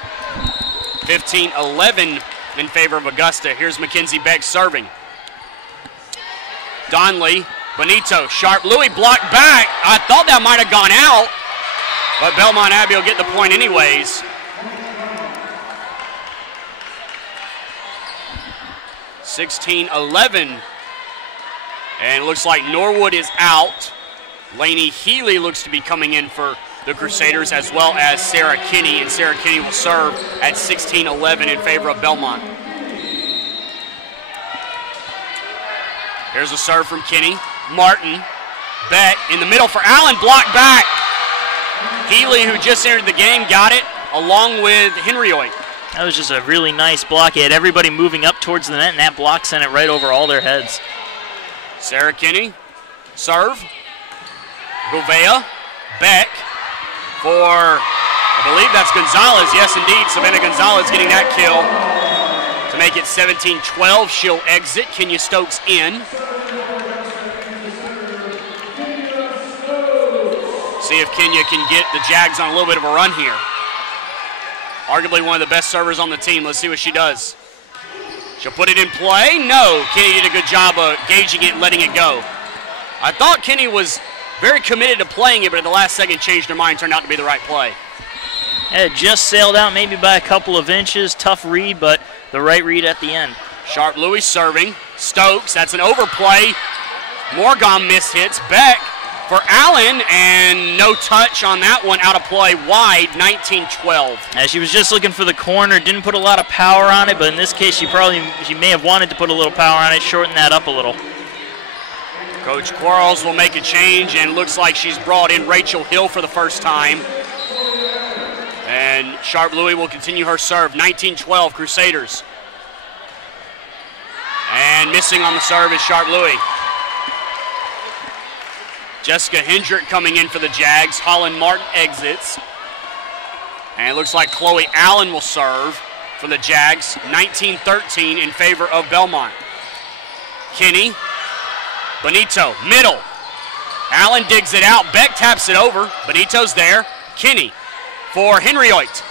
15-11 in favor of Augusta. Here's Mackenzie Beck serving. Donnelly, Benito, Sharp Louie blocked back. I thought that might have gone out, but Belmont Abbey will get the point anyways. 16-11. And it looks like Norwood is out. Lainey Healy looks to be coming in for the Crusaders, as well as Sarah Kinney, and Sarah Kinney will serve at 16-11 in favor of Belmont. Here's a serve from Kinney. Martin, Beck in the middle for Allen, blocked back. Healy, who just entered the game, got it, along with Henryoit. That was just a really nice block. He had everybody moving up towards the net, and that block sent it right over all their heads. Sarah Kinney, serve. Gouveia, Beck for, I believe that's Gonzalez. Yes, indeed, Savannah Gonzalez getting that kill to make it 17-12. She'll exit. Kenya Stokes in. See if Kenya can get the Jags on a little bit of a run here. Arguably one of the best servers on the team. Let's see what she does. She'll put it in play. No, Kenny did a good job of gauging it and letting it go. I thought Kenny was very committed to playing it, but at the last second changed her mind. Turned out to be the right play. It just sailed out maybe by a couple of inches. Tough read, but the right read at the end. Sharp Louie serving. Stokes, that's an overplay. Morgan mishits. Beck for Allen, and no touch on that one, out of play, wide, 19-12. As she was just looking for the corner, didn't put a lot of power on it, but in this case she may have wanted to put a little power on it, shorten that up a little. Coach Quarles will make a change, and looks like she's brought in Rachel Hill for the first time. And Sharp Louie will continue her serve, 19-12, Crusaders. And missing on the serve is Sharp Louie. Jessica Hendrick coming in for the Jags. Holland Martin exits. And it looks like Chloe Allen will serve for the Jags. 19-13 in favor of Belmont. Kinney Benito, middle. Allen digs it out. Beck taps it over. Benito's there. Kinney for Henry Oit.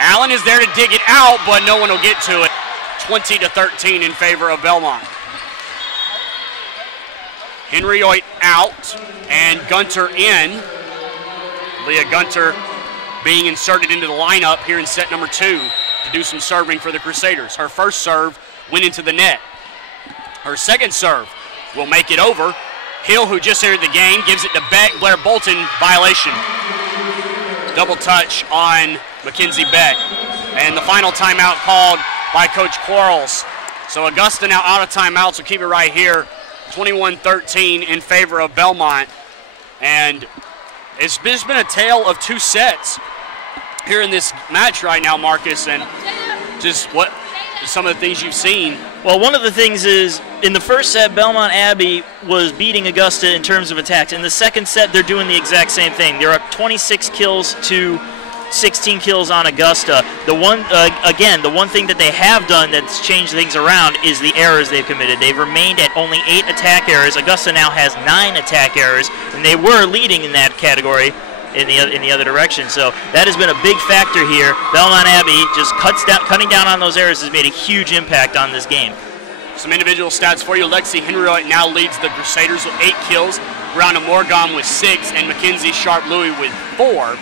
Allen is there to dig it out, but no one will get to it. 20-13 in favor of Belmont. Henry Oit out and Gunter in. Leah Gunter being inserted into the lineup here in set number 2 to do some serving for the Crusaders. Her first serve went into the net. Her second serve will make it over. Hill, who just entered the game, gives it to Beck. Blair Bolton, violation. Double touch on Mackenzie Beck. And the final timeout called by Coach Quarles. So Augusta now out of timeouts, so keep it right here. 21-13 in favor of Belmont. And it's just been a tale of 2 sets here in this match right now, Marcus, and just what some of the things you've seen. Well, one of the things is, in the first set, Belmont Abbey was beating Augusta in terms of attacks. In the second set, they're doing the exact same thing. They're up 26 kills to 16 kills on Augusta. The one thing that they have done that's changed things around is the errors they've committed. They've remained at only 8 attack errors. Augusta now has 9 attack errors, and they were leading in that category in the other direction. So that has been a big factor here. Belmont Abbey just cutting down on those errors has made a huge impact on this game. Some individual stats for you. Lexi Henry now leads the Crusaders with 8 kills. Brianna Morgan with 6, and Mackenzie Sharp-Louis with 4.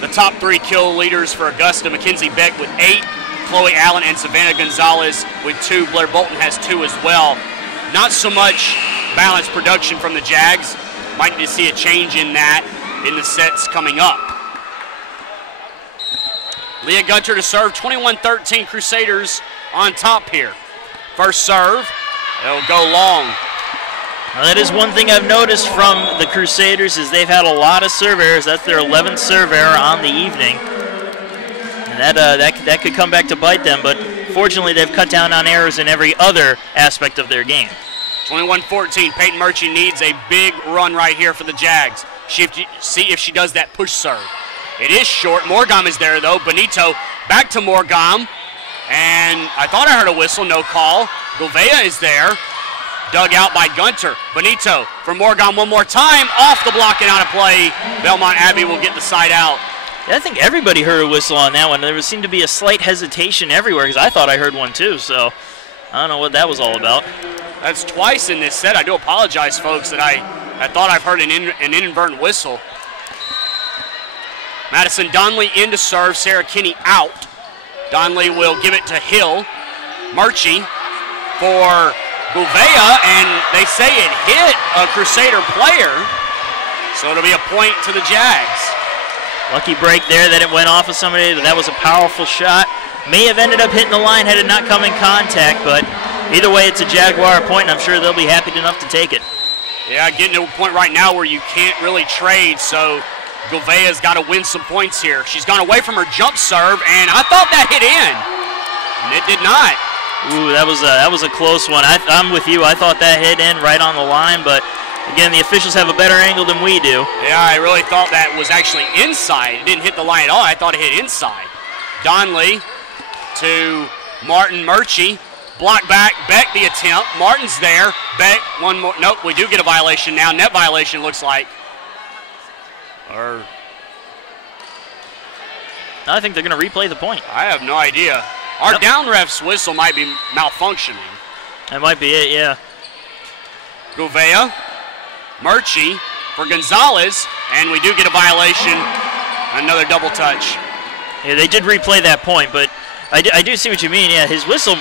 The top 3 kill leaders for Augusta, Mackenzie Beck with 8, Chloe Allen and Savannah Gonzalez with 2. Blair Bolton has 2 as well. Not so much balanced production from the Jags. Might need to see a change in that in the sets coming up. Leah Gunter to serve. 21-13 Crusaders on top here. First serve, it'll go long. Now that is one thing I've noticed from the Crusaders is they've had a lot of serve errors. That's their 11th serve error on the evening. And that could come back to bite them, but fortunately they've cut down on errors in every other aspect of their game. 21-14, Peyton Murchie needs a big run right here for the Jags. See if she does that push serve. It is short. Morgam is there though. Benito back to Morgam. And I thought I heard a whistle, no call. Gouveia is there. Dug out by Gunter. Benito for Morgan one more time. Off the block and out of play. Belmont Abbey will get the side out. Yeah, I think everybody heard a whistle on that one. There seemed to be a slight hesitation everywhere because I thought I heard one too. So I don't know what that was all about. That's twice in this set. I do apologize, folks, that I thought I've heard an inadvertent whistle. Madison Donnelly in to serve. Sarah Kinney out. Donnelly will give it to Hill. Murchie for Gouveia, and they say it hit a Crusader player, so it'll be a point to the Jags. Lucky break there that it went off of somebody. That was a powerful shot. May have ended up hitting the line had it not come in contact, but either way, it's a Jaguar point, and I'm sure they'll be happy enough to take it. Yeah, getting to a point right now where you can't really trade, so Gouveia's got to win some points here. She's gone away from her jump serve, and I thought that hit in, and it did not. Ooh, that was a close one. I'm with you. I thought that hit in right on the line, but again, the officials have a better angle than we do. Yeah, I really thought that was actually inside. It didn't hit the line at all. I thought it hit inside. Donnelly to Martin Murchie. Block back. Beck the attempt. Martin's there. Beck one more. Nope, we do get a violation now. Net violation looks like. Or I think they're going to replay the point. I have no idea. Our down ref's whistle might be malfunctioning. That might be it, yeah. Gouveia, Murchie for Gonzalez, and we do get a violation. Another double touch. Yeah, they did replay that point, but I do see what you mean. Yeah, his whistle,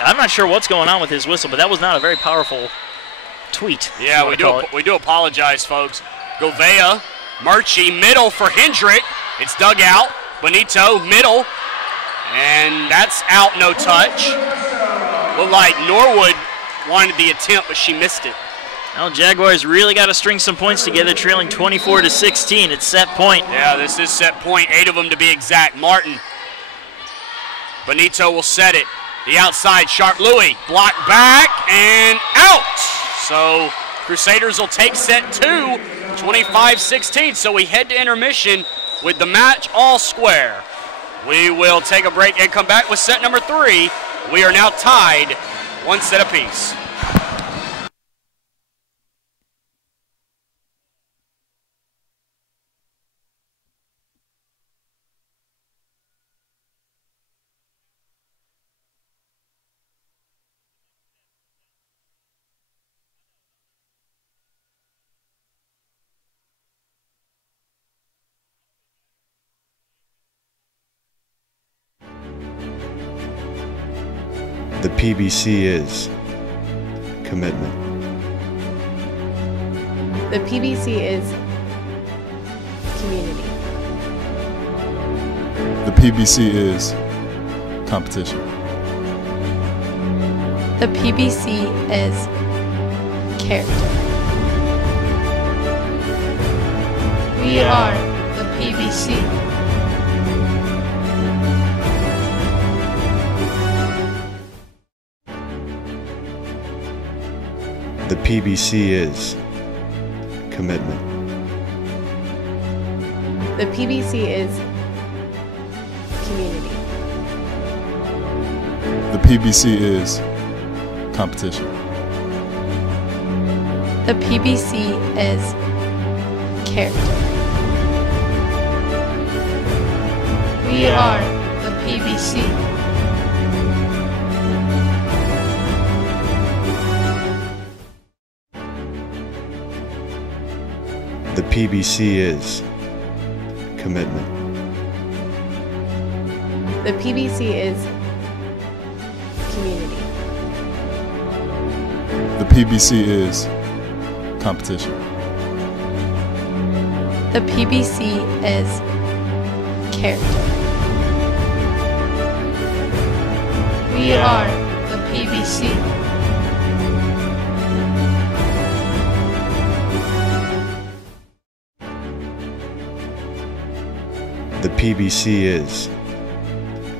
I'm not sure what's going on with his whistle, but that was not a very powerful tweet. Yeah, we do apologize, folks. Gouveia, Murchie, middle for Hendrick. It's dug out. Benito, middle. And that's out, no touch. Looked like Norwood wanted the attempt, but she missed it. Well, Jaguars really got to string some points together, trailing 24-16. It's set point. Yeah, this is set point. 8 of them to be exact. Martin. Benito will set it. The outside, Sharp-Louis. Block back and out. So Crusaders will take set 2, 25-16. So we head to intermission with the match all square. We will take a break and come back with set number 3. We are now tied 1 set apiece. The PBC is commitment. The PBC is community. The PBC is competition. The PBC is character. We are the PBC. The PBC is commitment. The PBC is community. The PBC is competition. The PBC is character. We are the PBC. The PBC is commitment. The PBC is community. The PBC is competition. The PBC is character. We are the PBC. The PBC is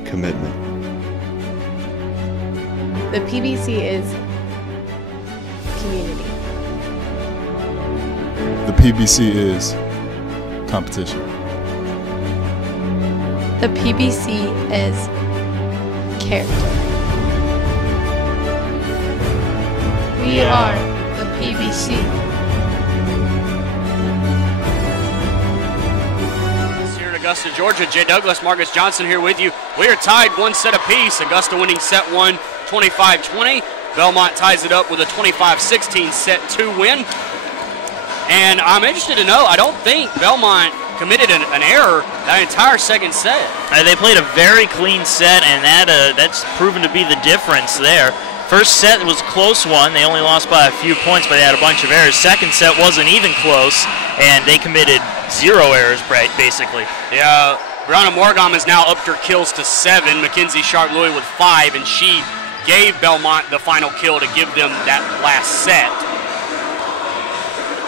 commitment. The PBC is community. The PBC is competition. The PBC is character. We are the PBC. Here in Augusta, Georgia, Jay Douglas, Marcus Johnson here with you. We are tied one set apiece. Augusta winning set one, 25-20. Belmont ties it up with a 25-16 set two win. And I'm interested to know, I don't think Belmont committed an error that entire second set. They played a very clean set, and that's proven to be the difference there. First set was a close one. They only lost by a few points, but they had a bunch of errors. Second set wasn't even close, and they committed 0 errors, basically. Yeah, Brianna Morgom has now upped her kills to 7. Mackenzie Sharp-Louis with 5, and she gave Belmont the final kill to give them that last set.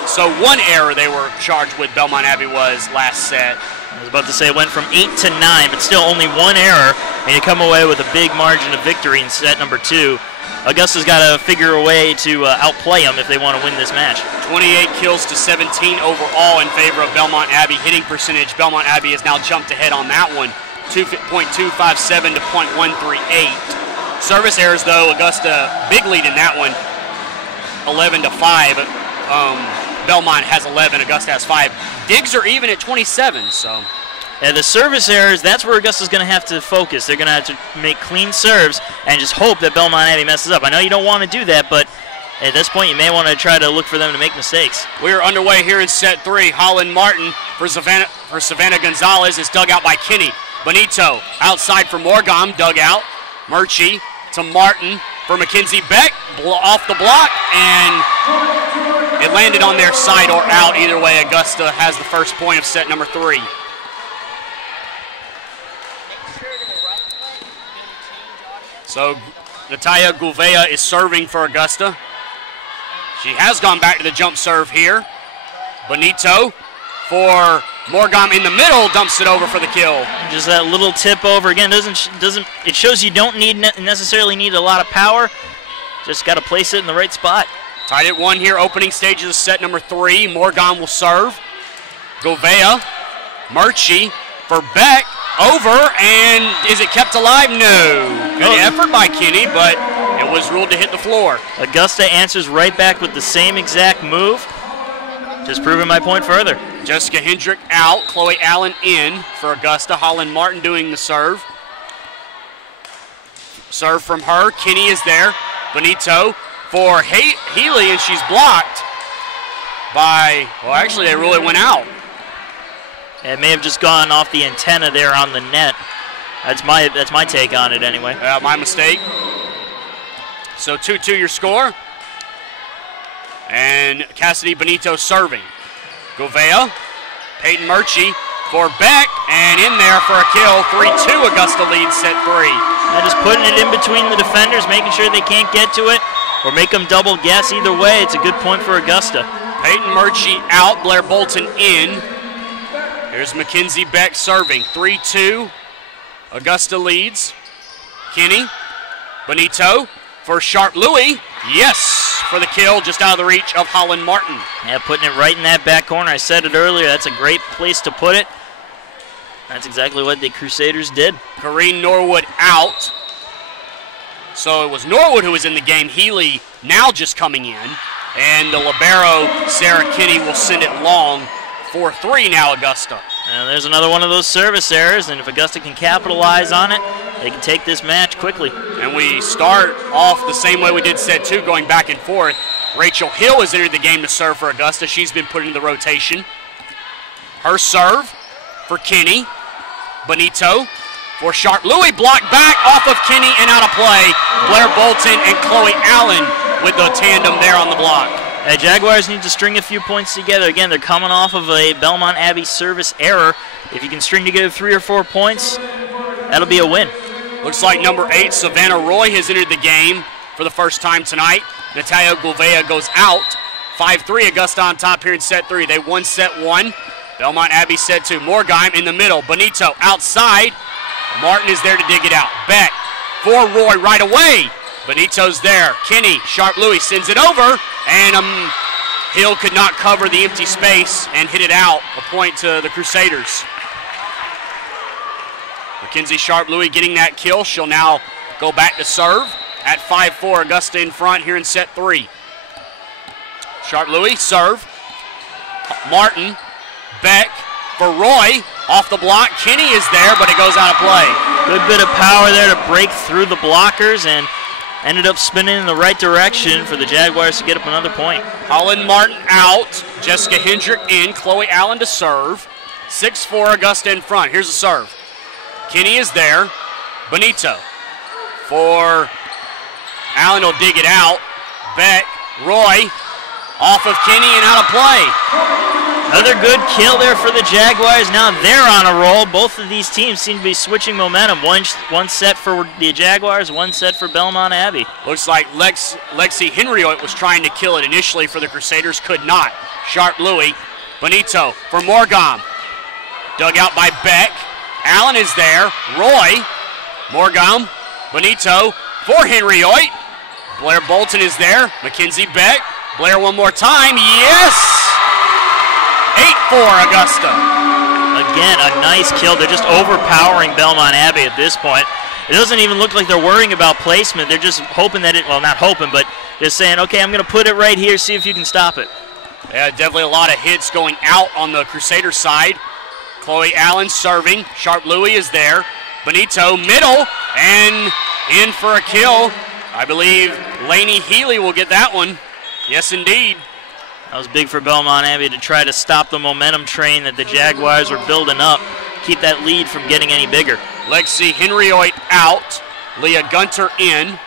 So one error they were charged with, Belmont Abbey was last set. I was about to say it went from 8 to 9, but still only one error, and you come away with a big margin of victory in set number 2. Augusta's got to figure a way to outplay them if they want to win this match. 28 kills to 17 overall in favor of Belmont Abbey. Hitting percentage, Belmont Abbey has now jumped ahead on that one, 2.257 to .138. Service errors, though, Augusta, big lead in that one, 11 to 5. Belmont has 11, Augusta has 5. Digs are even at 27, so. Yeah, the service errors, that's where Augusta's going to have to focus. They're going to have to make clean serves and just hope that Belmont Abbey messes up. I know you don't want to do that, but at this point you may want to try to look for them to make mistakes. We are underway here in set 3. Holland Martin for Savannah Gonzalez is dug out by Kinney. Bonito outside for Morgom, dug out. Murchie to Martin for Mackenzie Beck, off the block, and it landed on their side or out. Either way, Augusta has the first point of set number 3. So Natalia Gouveia is serving for Augusta. She has gone back to the jump serve here. Bonito for Morgom in the middle, dumps it over for the kill. Just that little tip over again it shows you don't necessarily need a lot of power. Just got to place it in the right spot. Tied at 1 here, opening stages of set number 3. Morgom will serve. Gouveia, Murchie for Beck, over, and is it kept alive? No. Good effort by Kinney, but it was ruled to hit the floor. Augusta answers right back with the same exact move. Just proving my point further. Jessica Hendrick out, Chloe Allen in for Augusta. Holland Martin doing the serve. Serve from her, Kinney is there. Bonito for Healy, and she's blocked by, well, actually they really went out. It may have just gone off the antenna there on the net. That's my take on it anyway. My mistake. So 2-2 your score. And Cassidy Benito serving. Gouveia, Peyton Murchie for Beck, and in there for a kill. 3-2 Augusta leads set 3. And just putting it in between the defenders, making sure they can't get to it or make them double guess. Either way, it's a good point for Augusta. Peyton Murchie out, Blair Bolton in. Here's Mackenzie Beck serving. 3-2. Augusta leads. Kinney, Benito for Sharp Louis. Yes, for the kill, just out of the reach of Holland Martin. Yeah, putting it right in that back corner. I said it earlier, that's a great place to put it. That's exactly what the Crusaders did. Corrine Norwood out. So it was Norwood who was in the game. Healy now just coming in. And the libero, Sarah Kinney, will send it long. 4-3 now, Augusta. And there's another one of those service errors, and if Augusta can capitalize on it, they can take this match quickly. And we start off the same way we did set 2, going back and forth. Rachel Hill has entered the game to serve for Augusta. She's been put into the rotation. Her serve for Kinney. Benito for Sharp Louis, blocked back off of Kinney and out of play. Blair Bolton and Chloe Allen with the tandem there on the block. Jaguars need to string a few points together. Again, they're coming off of a Belmont Abbey service error. If you can string together 3 or 4 points, that'll be a win. Looks like number 8, Savannah Roy, has entered the game for the first time tonight. Natalia Gouveia goes out. 5-3, Augusta on top here in set 3. They won set 1. Belmont Abbey set 2. Morgheim in the middle. Benito outside. Martin is there to dig it out. Beck for Roy right away. Benito's there. Kinney, Sharp Louis sends it over. And Hill could not cover the empty space and hit it out. A point to the Crusaders. Mackenzie Sharp Louis getting that kill. She'll now go back to serve at 5-4. Augusta in front here in set 3. Sharp Louis serve. Martin. Beck for Roy. Off the block. Kinney is there, but it goes out of play. Good bit of power there to break through the blockers and ended up spinning in the right direction for the Jaguars to get up another point. Holland Martin out. Jessica Hendrick in. Chloe Allen to serve. 6-4 Augusta in front. Here's the serve. Kinney is there. Benito for Allen will dig it out. Beck, Roy, off of Kinney and out of play. Another good kill there for the Jaguars. Now they're on a roll. Both of these teams seem to be switching momentum. One set for the Jaguars, one set for Belmont Abbey. Looks like Lexi Henrioit was trying to kill it initially for the Crusaders, could not. Sharp Louis, Benito for Morgheim. Dug out by Beck. Allen is there. Roy, Morgheim, Benito for Henrioit. Blair Bolton is there. Mackenzie Beck. Blair one more time. Yes! 8-4 Augusta. Again, a nice kill. They're just overpowering Belmont Abbey at this point. It doesn't even look like they're worrying about placement. They're just hoping that it, well, not hoping, but just saying, okay, I'm going to put it right here, see if you can stop it. Yeah, definitely a lot of hits going out on the Crusader side. Chloe Allen serving. Sharp Louis is there. Benito, middle, and in for a kill. I believe Lainey Healy will get that one. Yes, indeed. That was big for Belmont Abbey to try to stop the momentum train that the Jaguars were building up, keep that lead from getting any bigger. Lexi Henrioit out. Leah Gunter in.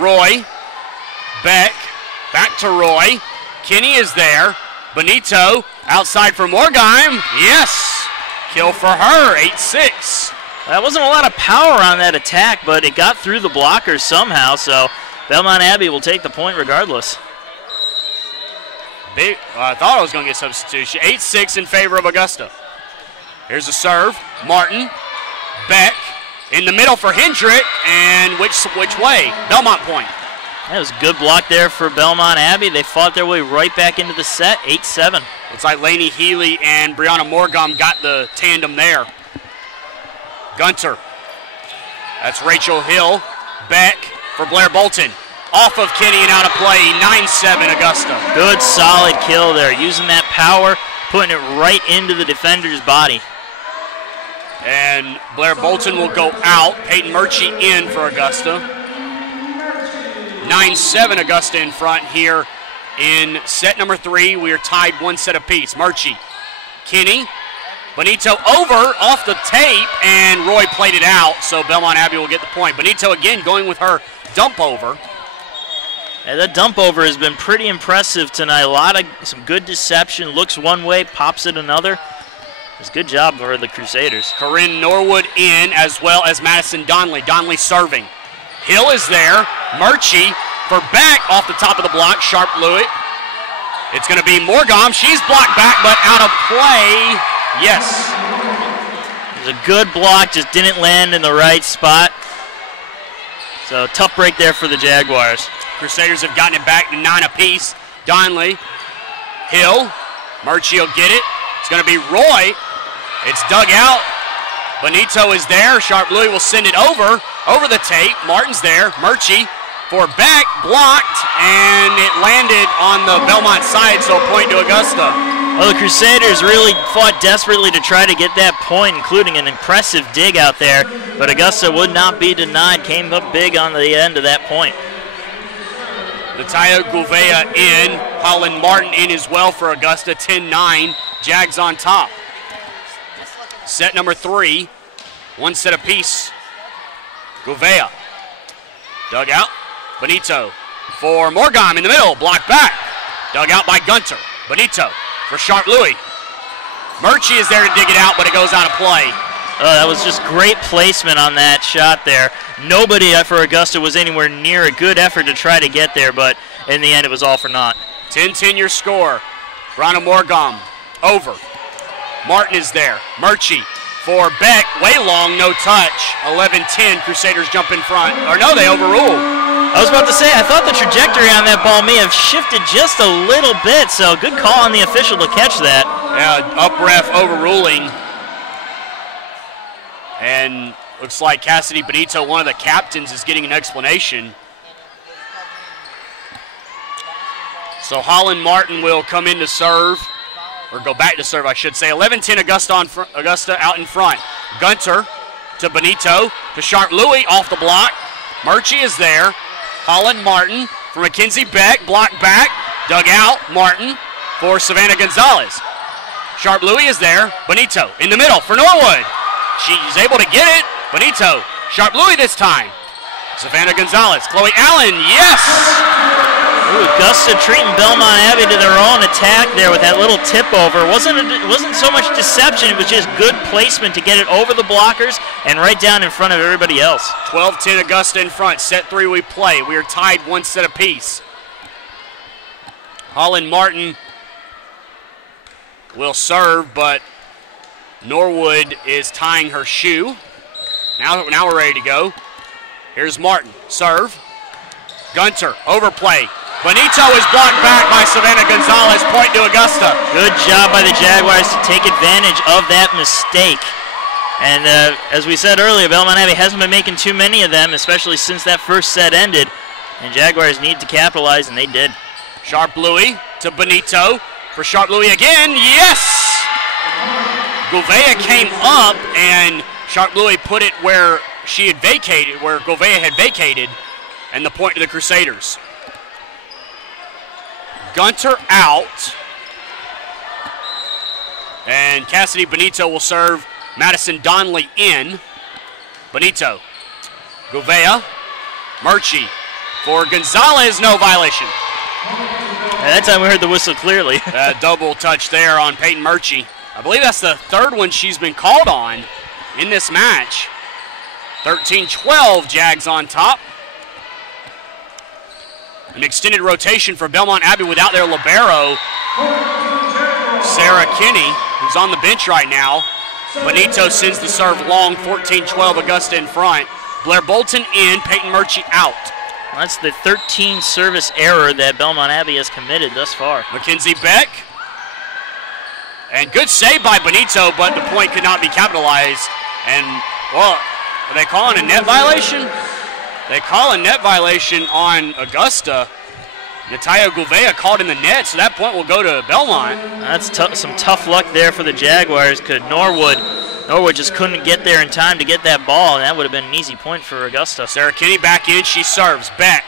Roy. Beck. Back to Roy. Kinney is there. Benito outside for Morgheim. Yes. Kill for her. 8-6. That wasn't a lot of power on that attack, but it got through the blockers somehow, so Belmont Abbey will take the point regardless. I thought I was going to get substitution. 8-6 in favor of Augusta. Here's a serve. Martin. Beck. In the middle for Hendrick. And which way? Belmont point. That was a good block there for Belmont Abbey. They fought their way right back into the set. 8-7. Looks like Lainey Healy and Brianna Morgheim got the tandem there. Gunter. That's Rachel Hill. Beck for Blair Bolton. Off of Kinney and out of play. 9-7 Augusta. Good solid kill there. Using that power, putting it right into the defender's body. And Blair Bolton will go out. Peyton Murchie in for Augusta. 9-7 Augusta in front here in set number 3. We are tied one set apiece. Murchie. Kinney. Benito over off the tape, and Roy played it out, so Belmont Abbey will get the point. Benito again going with her dump over. Yeah, that dump over has been pretty impressive tonight. Some good deception. Looks one way, pops it another. It's a good job for the Crusaders. Corinne Norwood in, as well as Madison Donnelly. Donnelly serving. Hill is there. Murchie for back off the top of the block. Sharp Louis. It's going to be Morgom. She's blocked back, but out of play. Yes. It was a good block, just didn't land in the right spot. So tough break there for the Jaguars. Crusaders have gotten it back to 9 apiece. Donnelly, Hill, Murchie will get it. It's going to be Roy. It's dug out. Benito is there. Sharp Louis will send it over the tape. Martin's there. Murchie for back, blocked, and it landed on the Belmont side, so a point to Augusta. Well, the Crusaders really fought desperately to try to get that point, including an impressive dig out there, but Augusta would not be denied, came up big on the end of that point. Natalia Gouveia in, Holland Martin in as well for Augusta, 10-9, Jags on top. Set number 3, one set apiece. Gouveia, dug out, Benito for Morgom in the middle, blocked back, dug out by Gunter. Benito for Sharp Louis. Murchie is there to dig it out, but it goes out of play. That was just great placement on that shot there. Nobody for Augusta was anywhere near a good effort to try to get there, but in the end it was all for naught. 10-10 your score. Brana Morgom over. Martin is there. Murchie for Beck. Way long, no touch. 11-10, Crusaders jump in front. Or no, they overrule. I was about to say, I thought the trajectory on that ball may have shifted just a little bit, so good call on the official to catch that. Yeah, up ref overruling. And looks like Cassidy Benito, one of the captains, is getting an explanation. So Holland Martin will come in to serve, or go back to serve, I should say. 11-10 Augusta out in front. Gunter to Benito, to Sharp Louis off the block. Murchie is there. Holland Martin for Mackenzie Beck, blocked back, dug out. Martin for Savannah Gonzalez. Sharp Louis is there. Benito in the middle for Norwood. She's able to get it. Benito, Sharp Louis this time. Savannah Gonzalez, Chloe Allen, yes! Ooh, Augusta treating Belmont Abbey to their own attack there with that little tip over. It wasn't so much deception, it was just good placement to get it over the blockers and right down in front of everybody else. 12-10 Augusta in front. Set 3 we play. We are tied one set apiece. Holland Martin will serve, but Norwood is tying her shoe. Now we're ready to go. Here's Martin, serve. Gunter, overplay. Benito is blocked back by Savannah Gonzalez. Point to Augusta. Good job by the Jaguars to take advantage of that mistake. And as we said earlier, Belmont Abbey hasn't been making too many of them, especially since that first set ended. And Jaguars need to capitalize, and they did. Sharp Louis to Benito. For Sharp Louis again, yes! Gouveia came up, and Sharp Louis put it where she had vacated, where Gouveia had vacated, and the point to the Crusaders. Gunter out. And Cassidy Benito will serve Madison Donnelly in. Benito. Gouveia. Murchie. For Gonzalez, no violation. That time we heard the whistle clearly. Double touch there on Peyton Murchie. I believe that's the third one she's been called on in this match. 13-12, Jags on top. An extended rotation for Belmont Abbey without their libero, Sarah Kinney, who's on the bench right now. Benito sends the serve long, 14-12, Augusta in front. Blair Bolton in, Peyton Murchie out. That's the 13th service error that Belmont Abbey has committed thus far. Mackenzie Beck. And good save by Benito, but the point could not be capitalized. And, well, are they calling a net violation? They call a net violation on Augusta. Natalia Gouveia called in the net, so that point will go to Belmont. That's some tough luck there for the Jaguars, because Norwood just couldn't get there in time to get that ball, and that would have been an easy point for Augusta. Sarah Kinney back in, she serves. Beck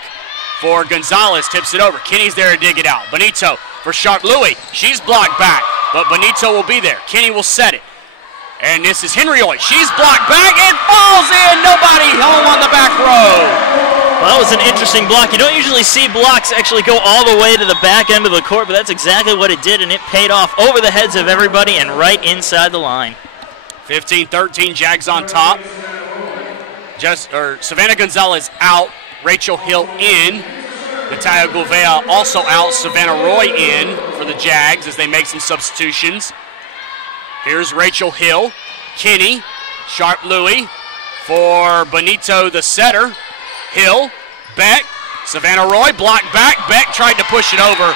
for Gonzalez, tips it over. Kinney's there to dig it out. Benito for Sharp Louis. She's blocked back, but Benito will be there. Kinney will set it. And this is Henry Hoyt. She's blocked back and falls in. Nobody home on the back row. Well, that was an interesting block. You don't usually see blocks actually go all the way to the back end of the court, but that's exactly what it did, and it paid off over the heads of everybody and right inside the line. 15-13, Jags on top. Savannah Gonzalez out, Rachel Hill in. Natalia Gouveia also out, Savannah Roy in for the Jags as they make some substitutions. Here's Rachel Hill, Kinney, Sharp Louie for Benito, the setter. Hill, Beck, Savannah Roy, blocked back. Beck tried to push it over.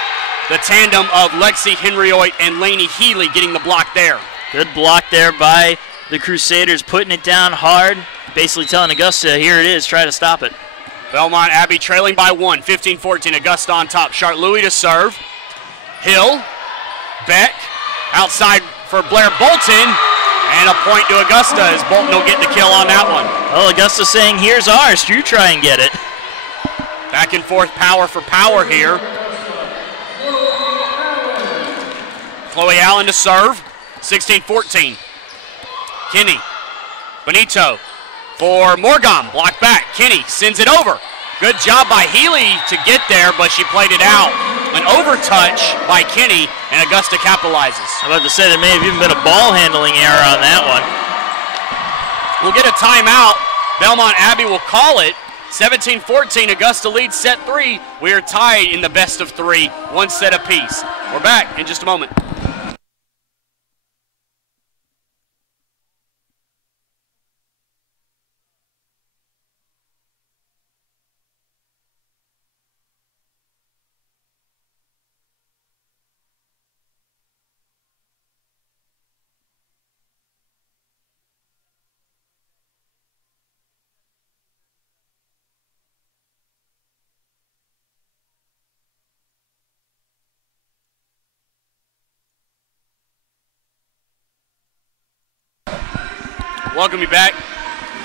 The tandem of Lexi Henryoit and Lainey Healy getting the block there. Good block there by the Crusaders, putting it down hard, basically telling Augusta, here it is, try to stop it. Belmont Abbey trailing by 1, 15-14, Augusta on top. Sharp Louie to serve. Hill, Beck, outside for Blair Bolton. And a point to Augusta as Bolton will get the kill on that one. Well, Augusta saying, here's ours. You try and get it. Back and forth power for power here. Chloe Allen to serve. 16-14. Kinney. Benito for Morgom. Blocked back. Kinney sends it over. Good job by Healy to get there, but she played it out. An overtouch by Kinney, and Augusta capitalizes. I'm about to say there may have even been a ball handling error on that one. We'll get a timeout. Belmont Abbey will call it. 17-14, Augusta leads set 3. We are tied in the best of 3, one set apiece. We're back in just a moment. Welcome you back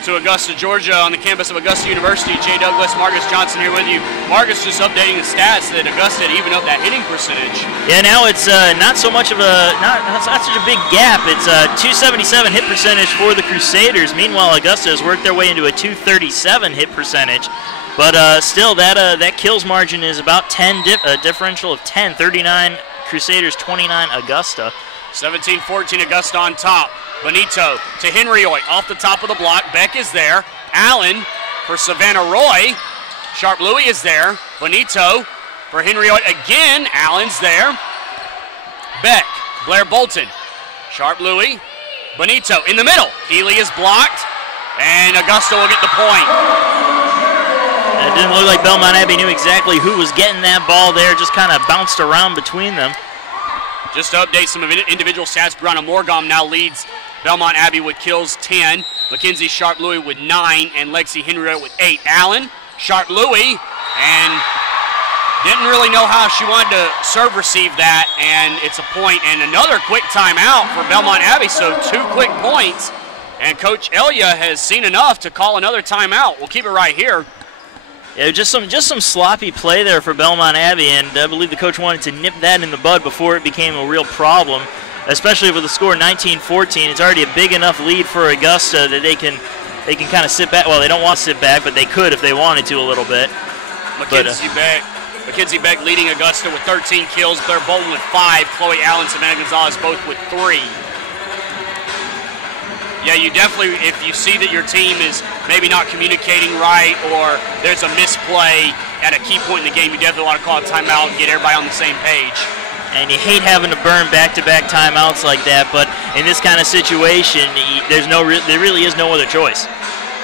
to Augusta, Georgia, on the campus of Augusta University. Jay Douglas, Marcus Johnson here with you. Marcus just updating the stats that Augusta had even up that hitting percentage. Yeah, now it's not so much of not such a big gap. It's a 277 hit percentage for the Crusaders. Meanwhile, Augusta has worked their way into a 237 hit percentage. But still, that kills margin is about 10, differential of 10. 39 Crusaders, 29 Augusta. 17-14, Augusta on top. Benito to Henryoit off the top of the block. Beck is there. Allen for Savannah Roy. Sharp Louie is there. Benito for Henryoit again. Allen's there. Beck, Blair Bolton. Sharp Louie. Benito in the middle. Healy is blocked. And Augusta will get the point. It didn't look like Belmont Abbey knew exactly who was getting that ball there. Just kind of bounced around between them. Just to update some of individual stats, Brianna Morgom now leads Belmont Abbey with kills 10, Mackenzie Sharp Louie with 9, and Lexi Henry with 8. Allen, Sharp Louie, and didn't really know how she wanted to serve receive that, and it's a point and another quick timeout for Belmont Abbey, so 2 quick points, and Coach Elia has seen enough to call another timeout. We'll keep it right here. Yeah, just some sloppy play there for Belmont Abbey, and I believe the coach wanted to nip that in the bud before it became a real problem, especially with the score 19-14. It's already a big enough lead for Augusta that they can kind of sit back. Well, they don't want to sit back, but they could if they wanted to a little bit. Mackenzie Beck leading Augusta with 13 kills. Blair Bolton with 5. Chloe Allen, Savannah Gonzalez both with 3. Yeah, you definitely, if you see that your team is maybe not communicating right or there's a misplay at a key point in the game, you definitely want to call a timeout and get everybody on the same page. And you hate having to burn back-to-back timeouts like that, but in this kind of situation, there really is no other choice.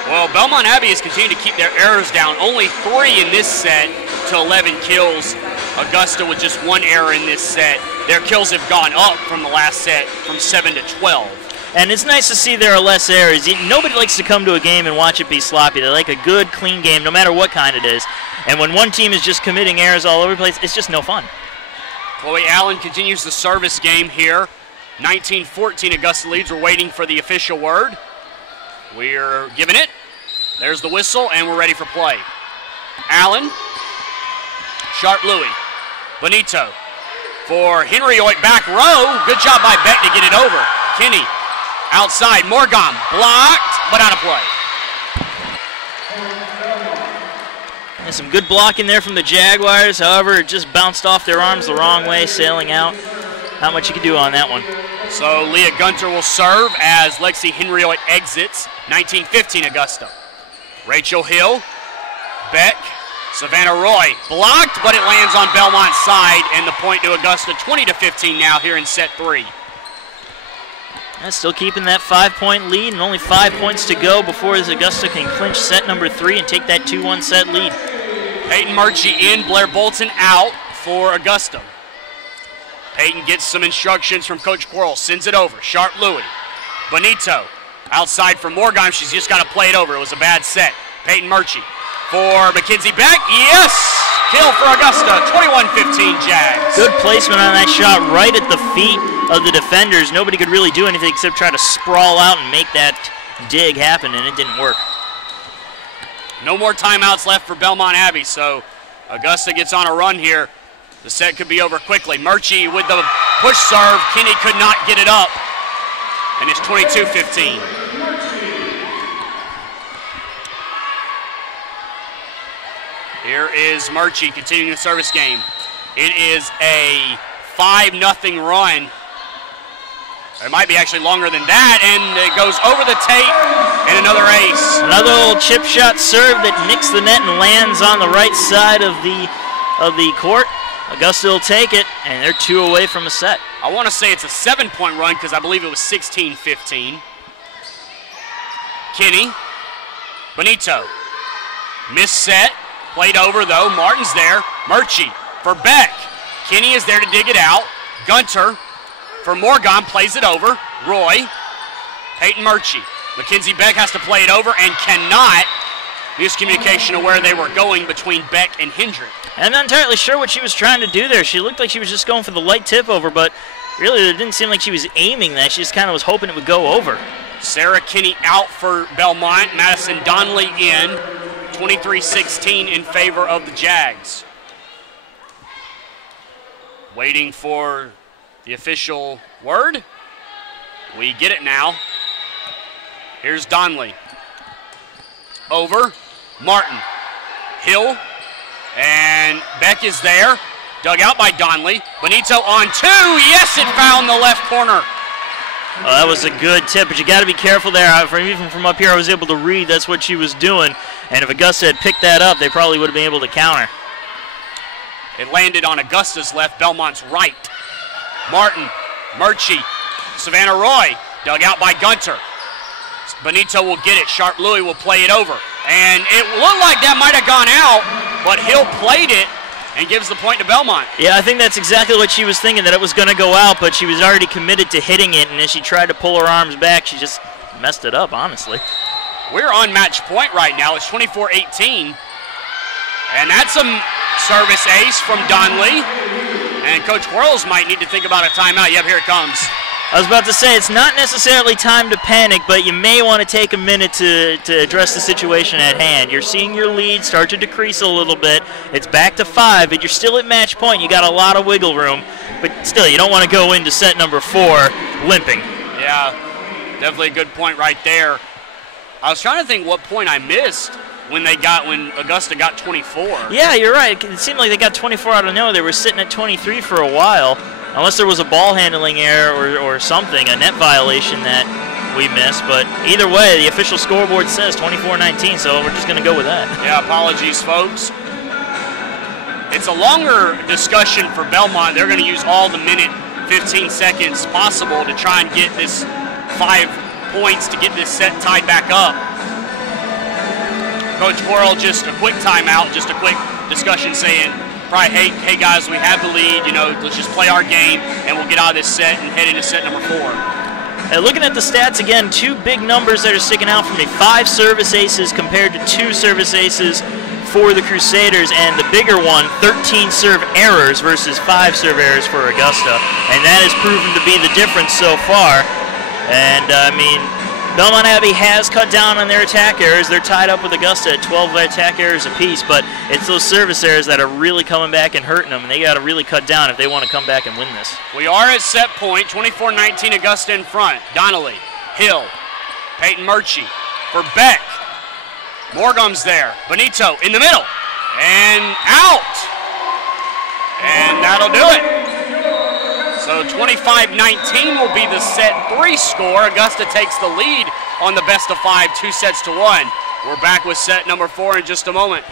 Well, Belmont Abbey has continued to keep their errors down. Only 3 in this set to 11 kills. Augusta with just 1 error in this set. Their kills have gone up from the last set from 7 to 12. And it's nice to see there are less errors. Nobody likes to come to a game and watch it be sloppy. They like a good, clean game, no matter what kind it is. And when one team is just committing errors all over the place, it's just no fun. Chloe Allen continues the service game here. 19-14, Augusta leads. We're waiting for the official word. We're giving it. There's the whistle, and we're ready for play. Allen, Sharp Louie, Benito for Henryoit back row. Good job by Beck to get it over. Kinney Outside, Morgan blocked, but out of play. And some good blocking there from the Jaguars. However, it just bounced off their arms the wrong way, sailing out. Not much you can do on that one. So Leah Gunter will serve as Lexi Henriot exits. 19-15 Augusta. Rachel Hill, Beck, Savannah Roy blocked, but it lands on Belmont's side, and the point to Augusta. 20-15 now here in set 3. And still keeping that 5-point lead, and only 5 points to go before Augusta can clinch set number 3 and take that 2-1 set lead. Peyton Murchie in, Blair Bolton out for Augusta. Peyton gets some instructions from Coach Quarles, sends it over. Sharp Louie. Bonito outside for Morgan. She's just got to play it over. It was a bad set. Peyton Murchie for Mackenzie Beck. Yes! Kill for Augusta. 21-15 Jags. Good placement on that shot right at the feet of the defenders. Nobody could really do anything except try to sprawl out and make that dig happen, and it didn't work. No more timeouts left for Belmont Abbey, so Augusta gets on a run here. The set could be over quickly. Murchie with the push serve. Kinney could not get it up, and it's 22-15. Here is Murchie continuing the service game. It is a 5-0 run. It might be actually longer than that, and it goes over the tape, and another ace. Another little chip shot serve that nicks the net and lands on the right side of the court. Augusta will take it, and they're 2 away from a set. I want to say it's a 7-point run because I believe it was 16-15. Kinney, Bonito, missed set, played over though. Martin's there. Murchie for Beck. Kinney is there to dig it out. Gunter for Morgan plays it over. Roy, Peyton Murchie. Mackenzie Beck has to play it over and cannot. Miscommunication of where they were going between Beck and Hendrick. I'm not entirely sure what she was trying to do there. She looked like she was just going for the light tip over, but really it didn't seem like she was aiming that. She just kind of was hoping it would go over. Sarah Kinney out for Belmont. Madison Donnelly in. 23-16 in favor of the Jags. Waiting for the official word. We get it now. Here's Donnelly. Over. Martin. Hill. And Beck is there. Dug out by Donnelly. Bonito on 2. Yes, it found the left corner. Oh, that was a good tip, but you got to be careful there. Even from up here, I was able to read that's what she was doing. And if Augusta had picked that up, they probably would have been able to counter. It landed on Augusta's left, Belmont's right. Martin, Murchie, Savannah Roy, dug out by Gunter. Bonito will get it. Sharp Louie will play it over. And it looked like that might have gone out, but Hill played it and gives the point to Belmont. Yeah, I think that's exactly what she was thinking, that it was going to go out, but she was already committed to hitting it, and as she tried to pull her arms back, she just messed it up, honestly. We're on match point right now. It's 24-18. And that's a service ace from Donnelly. And Coach Quarles might need to think about a timeout. Yep, here it comes. I was about to say, it's not necessarily time to panic, but you may want to take a minute to address the situation at hand. You're seeing your lead start to decrease a little bit. It's back to 5, but you're still at match point. You got a lot of wiggle room, but still, you don't want to go into set number 4 limping. Yeah, definitely a good point right there. I was trying to think what point I missed when Augusta got 24. Yeah, you're right. It seemed like they got 24 out of nowhere. They were sitting at 23 for a while. Unless there was a ball handling error or something, a net violation that we missed. But either way, the official scoreboard says 24-19, so we're just going to go with that. Yeah, apologies, folks. It's a longer discussion for Belmont. They're going to use all the minute, 15 seconds possible to try and get this 5 points to get this set tied back up. Coach Quarles, just a quick timeout, just a quick discussion saying, probably, hey guys, we have the lead, let's just play our game and we'll get out of this set and head into set number 4. Looking at the stats again, 2 big numbers that are sticking out for me. 5 service aces compared to 2 service aces for the Crusaders, and the bigger one, 13 serve errors versus 5 serve errors for Augusta. And that has proven to be the difference so far. And, Belmont Abbey has cut down on their attack errors. They're tied up with Augusta at 12 attack errors apiece, but it's those service errors that are really coming back and hurting them, and they got to really cut down if they want to come back and win this. We are at set point, 24-19, Augusta in front. Donnelly Hill. Peyton Murchie for Beck. Morgum's there. Benito in the middle. And out. And that'll do it. So 25-19 will be the set 3 score. Augusta takes the lead on the best of 5, 2-1. We're back with set number 4 in just a moment.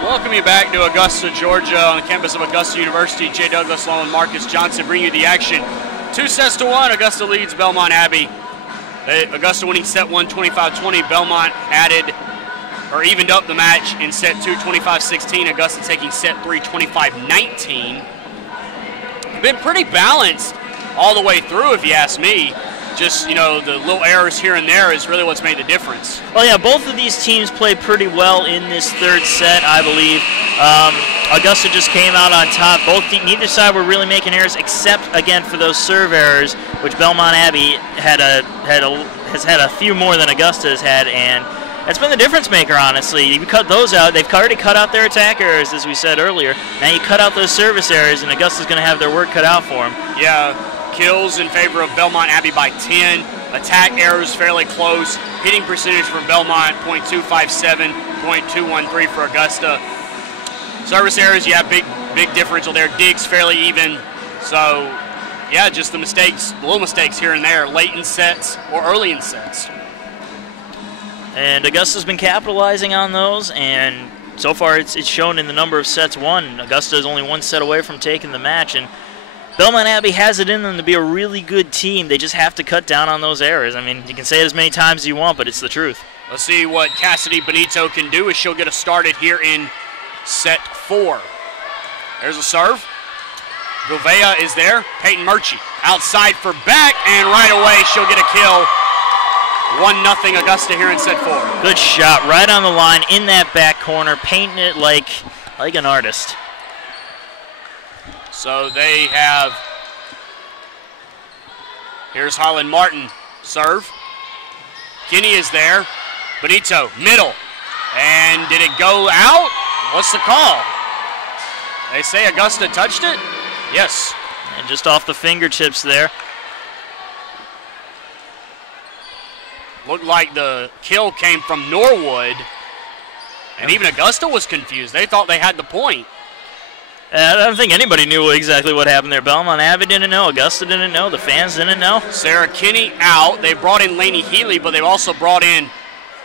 Welcome you back to Augusta, Georgia, on the campus of Augusta University. Jay Douglas along with Marcus Johnson bring you the action. 2-1, Augusta leads Belmont Abbey. Augusta winning set 1, 25-20. Belmont evened up the match in set 2, 25-16. Augusta taking set 3, 25-19. Been pretty balanced all the way through, if you ask me. Just, the little errors here and there is really what's made the difference. Well, yeah, both of these teams played pretty well in this third set, I believe. Augusta just came out on top. Neither side were really making errors, except, again, for those serve errors, which Belmont Abbey has had a few more than Augusta has had, and that's been the difference maker, honestly. You cut those out. They've already cut out their attack errors, as we said earlier. Now you cut out those service errors, and Augusta's going to have their work cut out for them. Yeah. Kills in favor of Belmont Abbey by 10. Attack errors fairly close. Hitting percentage for Belmont, .257, .213 for Augusta. Service errors, yeah, big differential there. Digs fairly even. So, yeah, just the little mistakes here and there, late in sets or early in sets. And Augusta's been capitalizing on those, and so far it's shown in the number of sets won. Augusta is only 1 set away from taking the match, and Belmont Abbey has it in them to be a really good team. They just have to cut down on those errors. I mean, you can say it as many times as you want, but it's the truth. Let's see what Cassidy Benito can do as she'll get us started here in set 4. There's a serve. Gouveia is there. Peyton Murchie outside for Beck, and right away she'll get a kill. 1-0 Augusta here in set 4. Good shot right on the line in that back corner, painting it like an artist. So they have, here's Harlan Martin, serve. Kinney is there. Benito, middle. And did it go out? What's the call? They say Augusta touched it? Yes. And just off the fingertips there. Looked like the kill came from Norwood. And even Augusta was confused. They thought they had the point. I don't think anybody knew exactly what happened there. Belmont Abbey didn't know. Augusta didn't know. The fans didn't know. Sarah Kinney out. They brought in Lainey Healy, but they've also brought in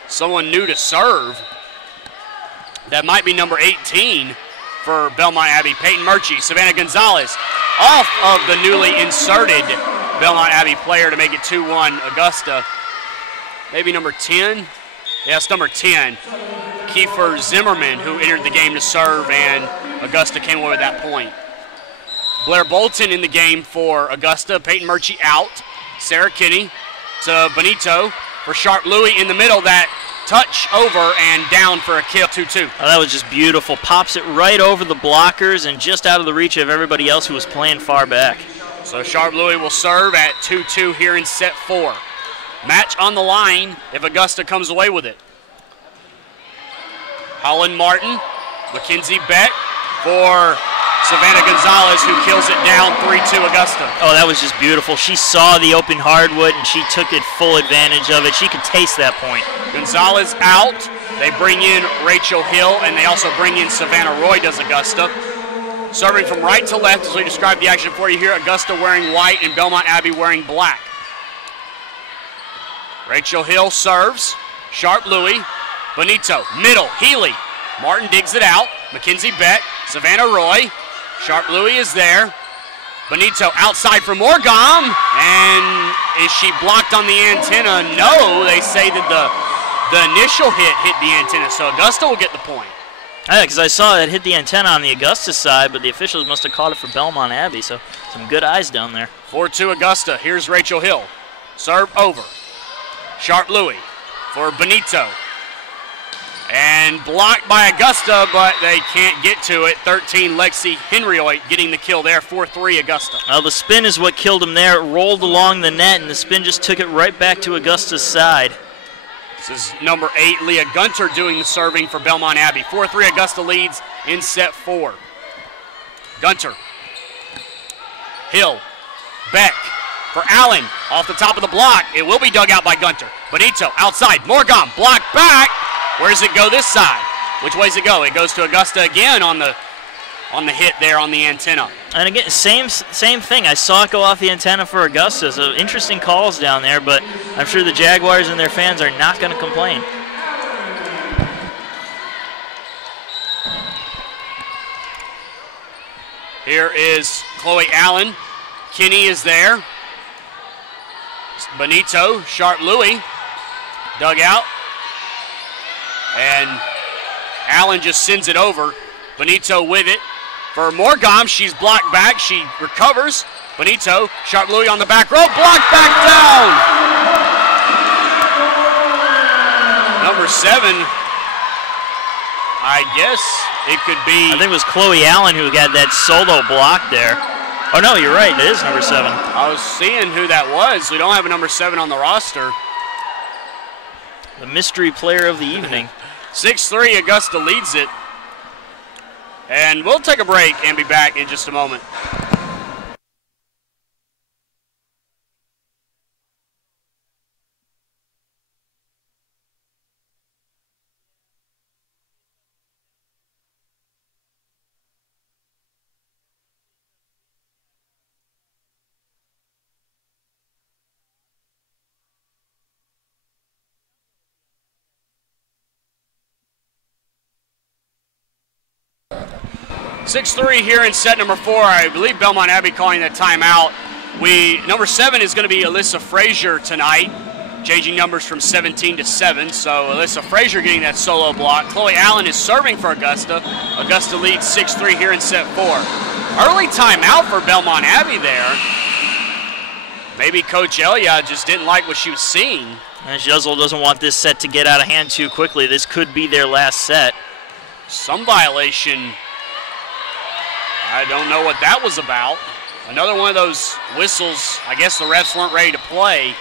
someone new to serve. That might be number 18 for Belmont Abbey. Peyton Murchie, Savannah Gonzalez off of the newly inserted Belmont Abbey player to make it 2-1 Augusta. Maybe number 10? Yes, number 10. Kiefer Zimmerman, who entered the game to serve, and Augusta came away with that point. Blair Bolton in the game for Augusta. Peyton Murchie out. Sarah Kinney to Benito for Sharp Louie in the middle. That touch over and down for a kill, 2-2. Oh, that was just beautiful. Pops it right over the blockers and just out of the reach of everybody else who was playing far back. So Sharp Louie will serve at 2-2 here in set 4. Match on the line if Augusta comes away with it. Holland Martin, Mackenzie Beck for Savannah Gonzalez, who kills it down 3-2 Augusta. Oh, that was just beautiful. She saw the open hardwood and she took it full advantage of it. She could taste that point. Gonzalez out. They bring in Rachel Hill, and they also bring in Savannah Roy, does Augusta. Serving from right to left as we describe the action for you here. Augusta wearing white and Belmont Abbey wearing black. Rachel Hill serves. Sharp Louie. Benito, middle, Healy. Martin digs it out. Mackenzie Beck, Savannah Roy. Sharp Louie is there. Benito outside for Morgom. And is she blocked on the antenna? No, they say that the initial hit the antenna, so Augusta will get the point. Yeah, because I saw it hit the antenna on the Augusta side, but the officials must have caught it for Belmont Abbey, so some good eyes down there. 4-2 Augusta. Here's Rachel Hill. Serve over. Sharp Louie for Benito. And blocked by Augusta, but they can't get to it. 13, Lexi Henryoit getting the kill there. 4-3 Augusta. Well, the spin is what killed him there. It rolled along the net, and the spin just took it right back to Augusta's side. This is number 8, Leah Gunter, doing the serving for Belmont Abbey. 4-3 Augusta leads in set 4. Gunter. Hill. Beck for Allen. Off the top of the block. It will be dug out by Gunter. Benito outside. Morgom blocked back. Where does it go this side? Which way does it go? It goes to Augusta again on the hit there on the antenna. And again, same thing. I saw it go off the antenna for Augusta. So interesting calls down there, but I'm sure the Jaguars and their fans are not going to complain. Here is Chloe Allen. Kinney is there. Benito, Sharp Louie, dug out. And Allen just sends it over. Benito with it for Morgom. She's blocked back. She recovers. Benito, Sharp Louie on the back row, blocked back down. Number 7, I guess it could be. I think it was Chloe Allen who got that solo block there. Oh, no, you're right. It is number 7. I was seeing who that was. We don't have a number 7 on the roster. The mystery player of the evening. 6-3, Augusta leads it. And we'll take a break and be back in just a moment. Six-3 here in set number 4. I believe Belmont Abbey calling that timeout. Number 7 is going to be Alyssa Frazier tonight, changing numbers from 17 to 7. So Alyssa Frazier getting that solo block. Chloe Allen is serving for Augusta. Augusta leads 6-3 here in set 4. Early timeout for Belmont Abbey there. Maybe Coach Elia just didn't like what she was seeing. And Juzzle doesn't want this set to get out of hand too quickly. This could be their last set. Some violation. I don't know what that was about. Another one of those whistles, I guess the refs weren't ready to play,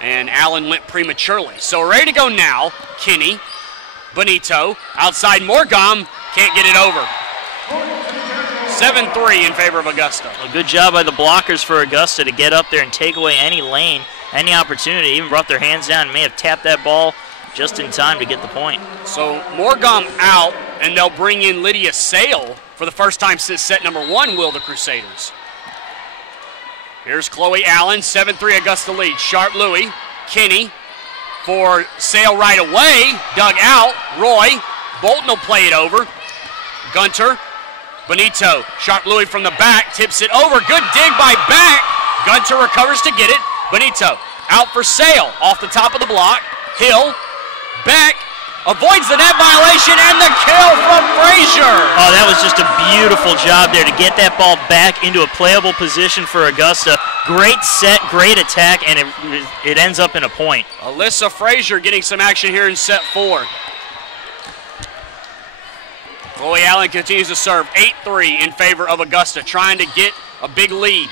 and Allen went prematurely. So we're ready to go now. Kinney, Benito, outside Morgom, can't get it over. 7-3 in favor of Augusta. A good job by the blockers for Augusta to get up there and take away any lane. any opportunity, even brought their hands down and may have tapped that ball just in time to get the point. So Morgum out, and they'll bring in Lydia Sale for the first time since set number 1, will the Crusaders. Here's Chloe Allen, 7-3 Augusta lead. Sharp Louie, Kinney for Sale right away, dug out. Roy, Bolton will play it over. Gunter, Benito, Sharp Louie from the back, tips it over. Good dig by Beck. Gunter recovers to get it. Benito out for Sale, off the top of the block. Hill, Beck avoids the net violation and the kill from Frazier. Oh, that was just a beautiful job there to get that ball back into a playable position for Augusta. Great set, great attack, and it ends up in a point. Alyssa Frazier getting some action here in set 4. Chloe Allen continues to serve 8-3 in favor of Augusta, trying to get a big lead.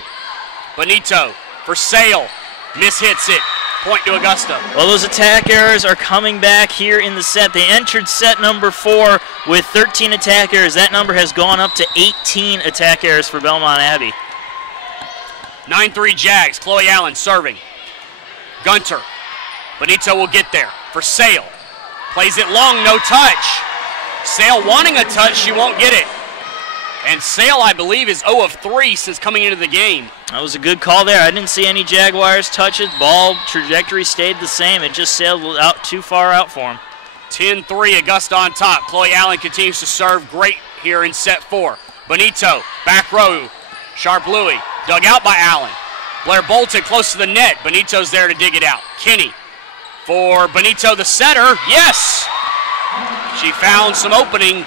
Benito for Sale, mishits it. Point to Augusta. Well, those attack errors are coming back here in the set. They entered set number 4 with 13 attack errors. That number has gone up to 18 attack errors for Belmont Abbey. 9-3 Jags. Chloe Allen serving. Gunter. Benito will get there for Sale. Plays it long, no touch. Sale wanting a touch, she won't get it. And Sale, I believe, is 0 of 3 since coming into the game. That was a good call there. I didn't see any Jaguars touch it. Ball trajectory stayed the same. It just sailed out too far out for him. 10-3, Augusta on top. Chloe Allen continues to serve great here in set 4. Benito, back row. Sharp Louie, dug out by Allen. Blair Bolton close to the net. Benito's there to dig it out. Kinney for Benito, the setter. Yes! She found some opening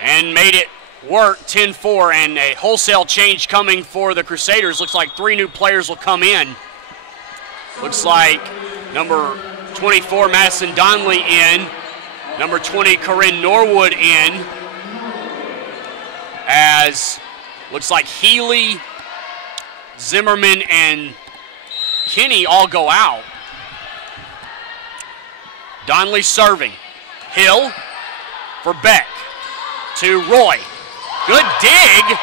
and made it work. 10-4, and a wholesale change coming for the Crusaders. Looks like 3 new players will come in. Looks like number 24, Madison Donnelly in. Number 20, Corinne Norwood in. As looks like Healy, Zimmerman, and Kinney all go out. Donnelly serving. Hill for Beck to Roy. Good dig,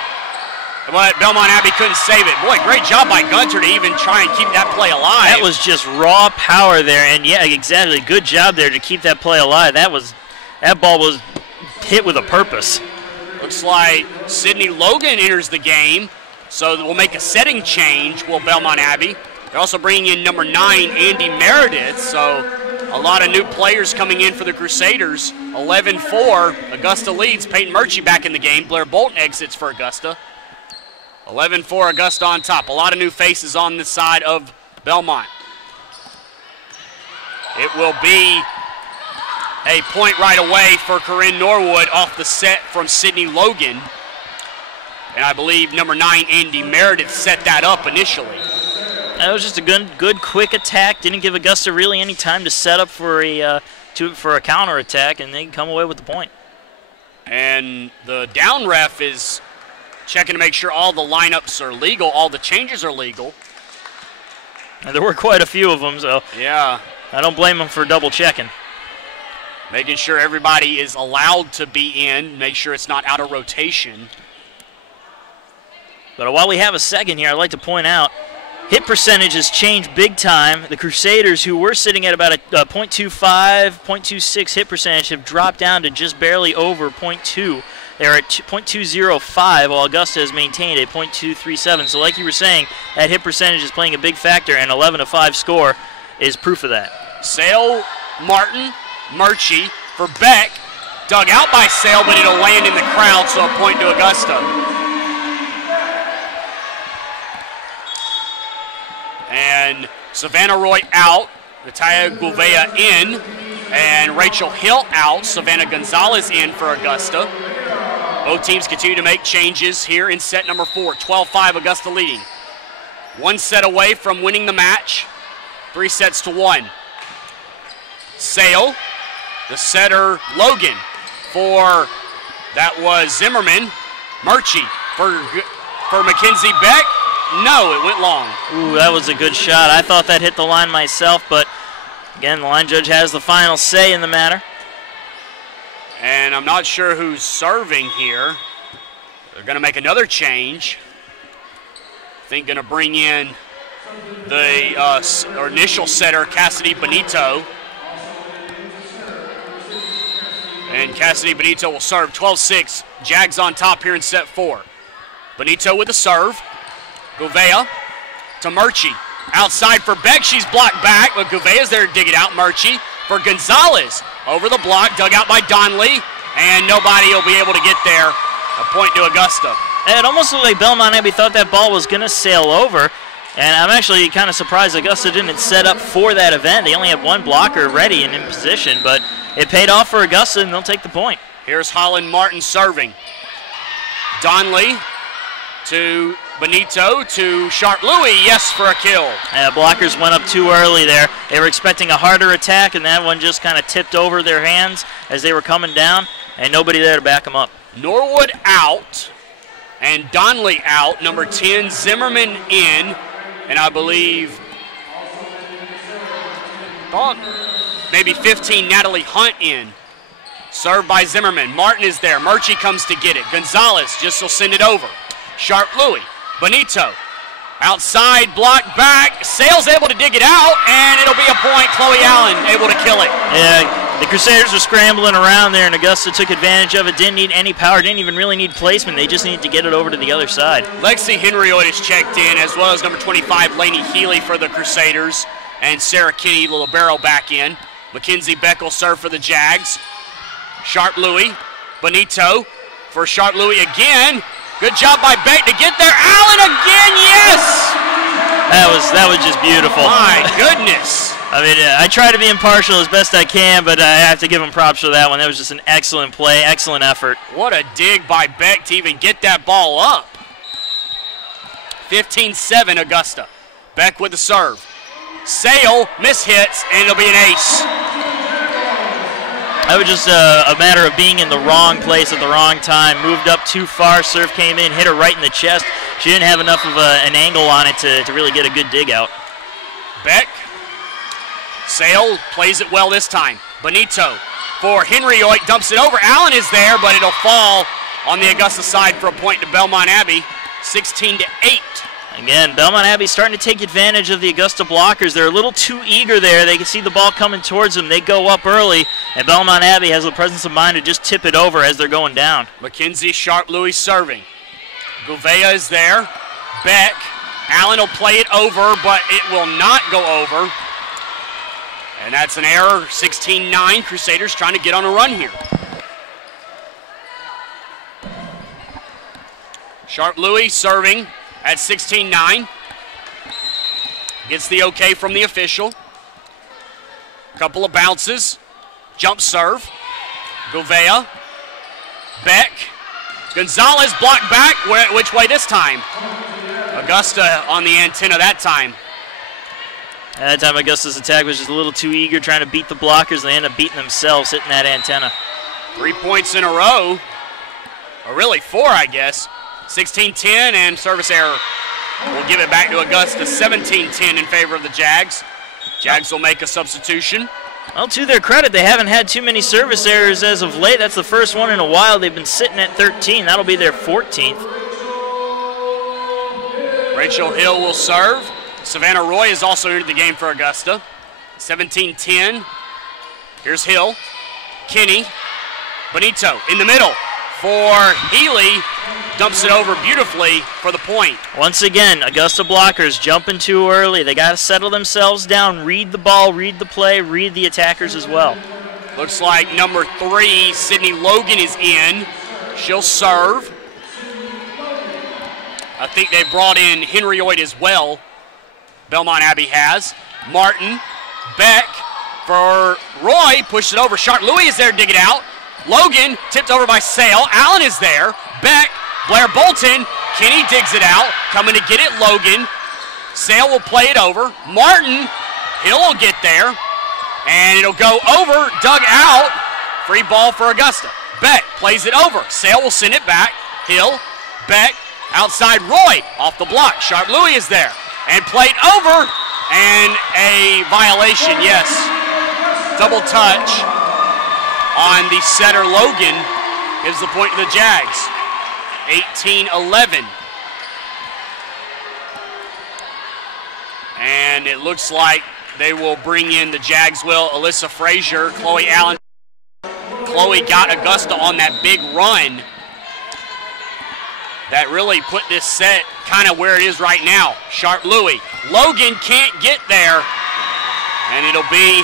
but Belmont Abbey couldn't save it. Boy, great job by Gunter to even try and keep that play alive. That was just raw power there, and yeah, exactly. Good job there to keep that play alive. That ball was hit with a purpose. Looks like Sydney Logan enters the game, so we'll make a setting change, will Belmont Abbey. They're also bringing in number 9, Andy Meredith, so a lot of new players coming in for the Crusaders. 11-4, Augusta leads. Peyton Murchie back in the game. Blair Bolton exits for Augusta. 11-4, Augusta on top. A lot of new faces on this side of Belmont. It will be a point right away for Corinne Norwood off the set from Sydney Logan. And I believe number 9, Andy Meredith, set that up initially. That was just a good, quick attack. Didn't give Augusta really any time to set up for a counter attack, and they come away with the point. And the down ref is checking to make sure all the lineups are legal, all the changes are legal. And there were quite a few of them, so yeah, I don't blame them for double checking. Making sure everybody is allowed to be in, make sure it's not out of rotation. But while we have a second here, I'd like to point out hit percentage has changed big time. The Crusaders, who were sitting at about a .25, .26 hit percentage, have dropped down to just barely over .2. They're at .205, while Augusta has maintained a .237. So like you were saying, that hit percentage is playing a big factor, and 11-5 score is proof of that. Sale, Martin, Murchie for Beck. Dug out by Sale, but it'll land in the crowd, so a point to Augusta. And Savannah Roy out, Natalia Gouveia in, and Rachel Hill out, Savannah Gonzalez in for Augusta. Both teams continue to make changes here in set number 4, 12-5 Augusta leading. One set away from winning the match, 3-1. Sale, the setter Logan for, that was Zimmerman. Murchie for Mackenzie Beck. No, it went long. Ooh, that was a good shot. I thought that hit the line myself, but again, the line judge has the final say in the matter. And I'm not sure who's serving here. They're going to make another change. I think going to bring in the initial setter, Cassidy Benito. And Cassidy Benito will serve 12-6. Jags on top here in set 4. Benito with the serve. Gouveia to Murchie. Outside for Beck. She's blocked back, but Gouvea's there to dig it out. Murchie for Gonzalez. Over the block, dug out by Donnelly. And nobody will be able to get there. A point to Augusta. It almost looked like Belmont Abbey thought that ball was going to sail over. And I'm actually kind of surprised Augusta didn't set up for that event. They only had one blocker ready and in position, but it paid off for Augusta, and they'll take the point. Here's Holland Martin serving. Donnelly to Benito to Sharp Louis, yes, for a kill. Blockers went up too early there. They were expecting a harder attack, and that one just kind of tipped over their hands as they were coming down, and nobody there to back them up. Norwood out, and Donnelly out. Number 10, Zimmerman in, and I believe, maybe 15, Natalie Hunt in. Served by Zimmerman. Martin is there. Murchie comes to get it. Gonzalez just will send it over. Sharp Louis. Benito. Outside, block back. Sale's able to dig it out, and it'll be a point. Chloe Allen able to kill it. Yeah, the Crusaders were scrambling around there, and Augusta took advantage of it. Didn't need any power, didn't even really need placement. They just needed to get it over to the other side. Lexi Henryoid is checked in, as well as number 25, Lainey Healy for the Crusaders, and Sarah Kinney, the libero, back in. Mackenzie Beck will serve for the Jags. Sharp Louis. Benito for Sharp Louis again. Good job by Beck to get there. Allen again, yes! That was just beautiful. My goodness. I mean, I try to be impartial as best I can, but I have to give him props for that one. That was just an excellent play, excellent effort. What a dig by Beck to even get that ball up. 15-7 Augusta. Beck with the serve. Sale mishits, and it'll be an ace. That was just a matter of being in the wrong place at the wrong time. Moved up too far, serve came in, hit her right in the chest. She didn't have enough of an angle on it to really get a good dig out. Beck. Sale plays it well this time. Benito for Henryoid, dumps it over. Allen is there, but it'll fall on the Augusta side for a point to Belmont Abbey, 16-8. Again, Belmont Abbey starting to take advantage of the Augusta blockers. They're a little too eager there. They can see the ball coming towards them. They go up early, and Belmont Abbey has the presence of mind to just tip it over as they're going down. Mackenzie Sharp Louis serving. Gouveia is there. Beck. Allen will play it over, but it will not go over. And that's an error. 16-9. Crusaders trying to get on a run here. Sharp Louis serving at 16-9. Gets the okay from the official. Couple of bounces. Jump serve. Gouveia. Beck. Gonzalez blocked back. Which way this time? Augusta on the antenna that time. That time Augusta's attack was just a little too eager, trying to beat the blockers. They end up beating themselves, hitting that antenna. 3 points in a row. Or really 4, I guess. 16-10, and service error. We'll give it back to Augusta. 17-10 in favor of the Jags. Jags will make a substitution. Well, to their credit, they haven't had too many service errors as of late. That's the first one in a while. They've been sitting at 13. That'll be their 14th. Rachel Hill will serve. Savannah Roy is also entered the game for Augusta. 17-10. Here's Hill. Kinney. Benito in the middle for Healy. Dumps it over beautifully for the point. Once again, Augusta blockers jumping too early. They got to settle themselves down, read the ball, read the play, read the attackers as well. Looks like number 3, Sydney Logan, is in. She'll serve. I think they brought in Henryoid as well. Belmont Abbey has. Martin, Beck for Roy, pushed it over. Sharp Louis is there to dig it out. Logan tipped over by Sale. Allen is there. Beck, Blair Bolton. Kinney digs it out. Coming to get it, Logan. Sale will play it over. Martin, Hill will get there. And it'll go over, dug out. Free ball for Augusta. Beck plays it over. Sale will send it back. Hill, Beck, outside Roy. Off the block. Sharp Louis is there. And played over. And a violation, yes. Double touch on the setter, Logan, gives the point to the Jags. 18-11. And it looks like they will bring in the Jags will. Alyssa Frazier, Chloe Allen. Chloe got Augusta on that big run that really put this set kind of where it is right now. Sharp Louie. Logan can't get there, and it'll be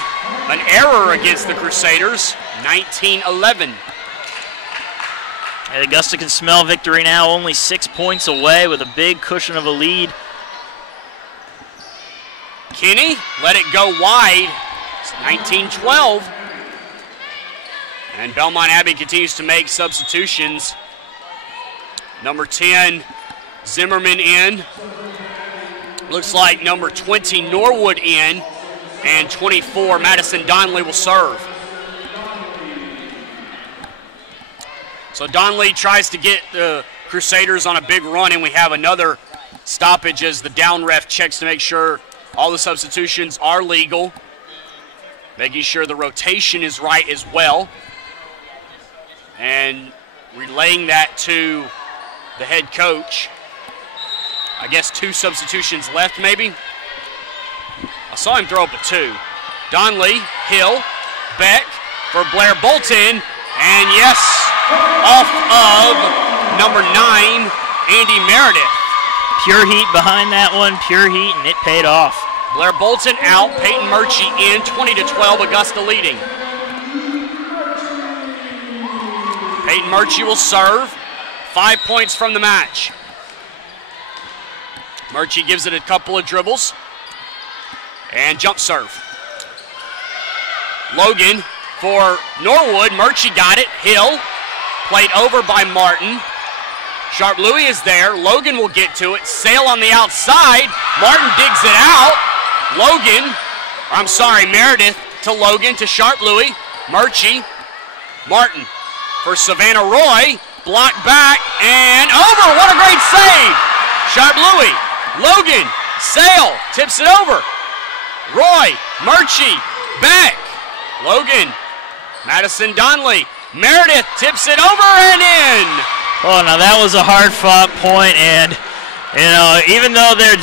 an error against the Crusaders, 19-11. And Augusta can smell victory now, only 6 points away with a big cushion of a lead. Kinney let it go wide. It's 19-12. And Belmont Abbey continues to make substitutions. Number 10, Zimmerman in. Looks like number 20, Norwood in. And 24, Madison Donnelly will serve. So Donnelly tries to get the Crusaders on a big run, and we have another stoppage as the down ref checks to make sure all the substitutions are legal, making sure the rotation is right as well, and relaying that to the head coach. I guess 2 substitutions left maybe. I saw him throw up a 2. Donnelly, Hill, Beck for Blair Bolton, and yes, off of number 9, Andy Meredith. Pure heat behind that one, pure heat, and it paid off. Blair Bolton out, Peyton Murchie in, 20-12, Augusta leading. Peyton Murchie will serve, 5 points from the match. Murchie gives it a couple of dribbles, and jump serve. Logan for Norwood, Murchie got it, Hill, played over by Martin. Sharp Louie is there, Logan will get to it, Sale on the outside, Martin digs it out. Meredith to Logan to Sharp Louie, Murchie, Martin for Savannah Roy, blocked back and over, what a great save! Sharp Louie, Logan, Sale, tips it over. Roy, Murchie, back, Logan, Madison Donnelly, Meredith tips it over and in. Oh, now that was a hard-fought point, and even though they're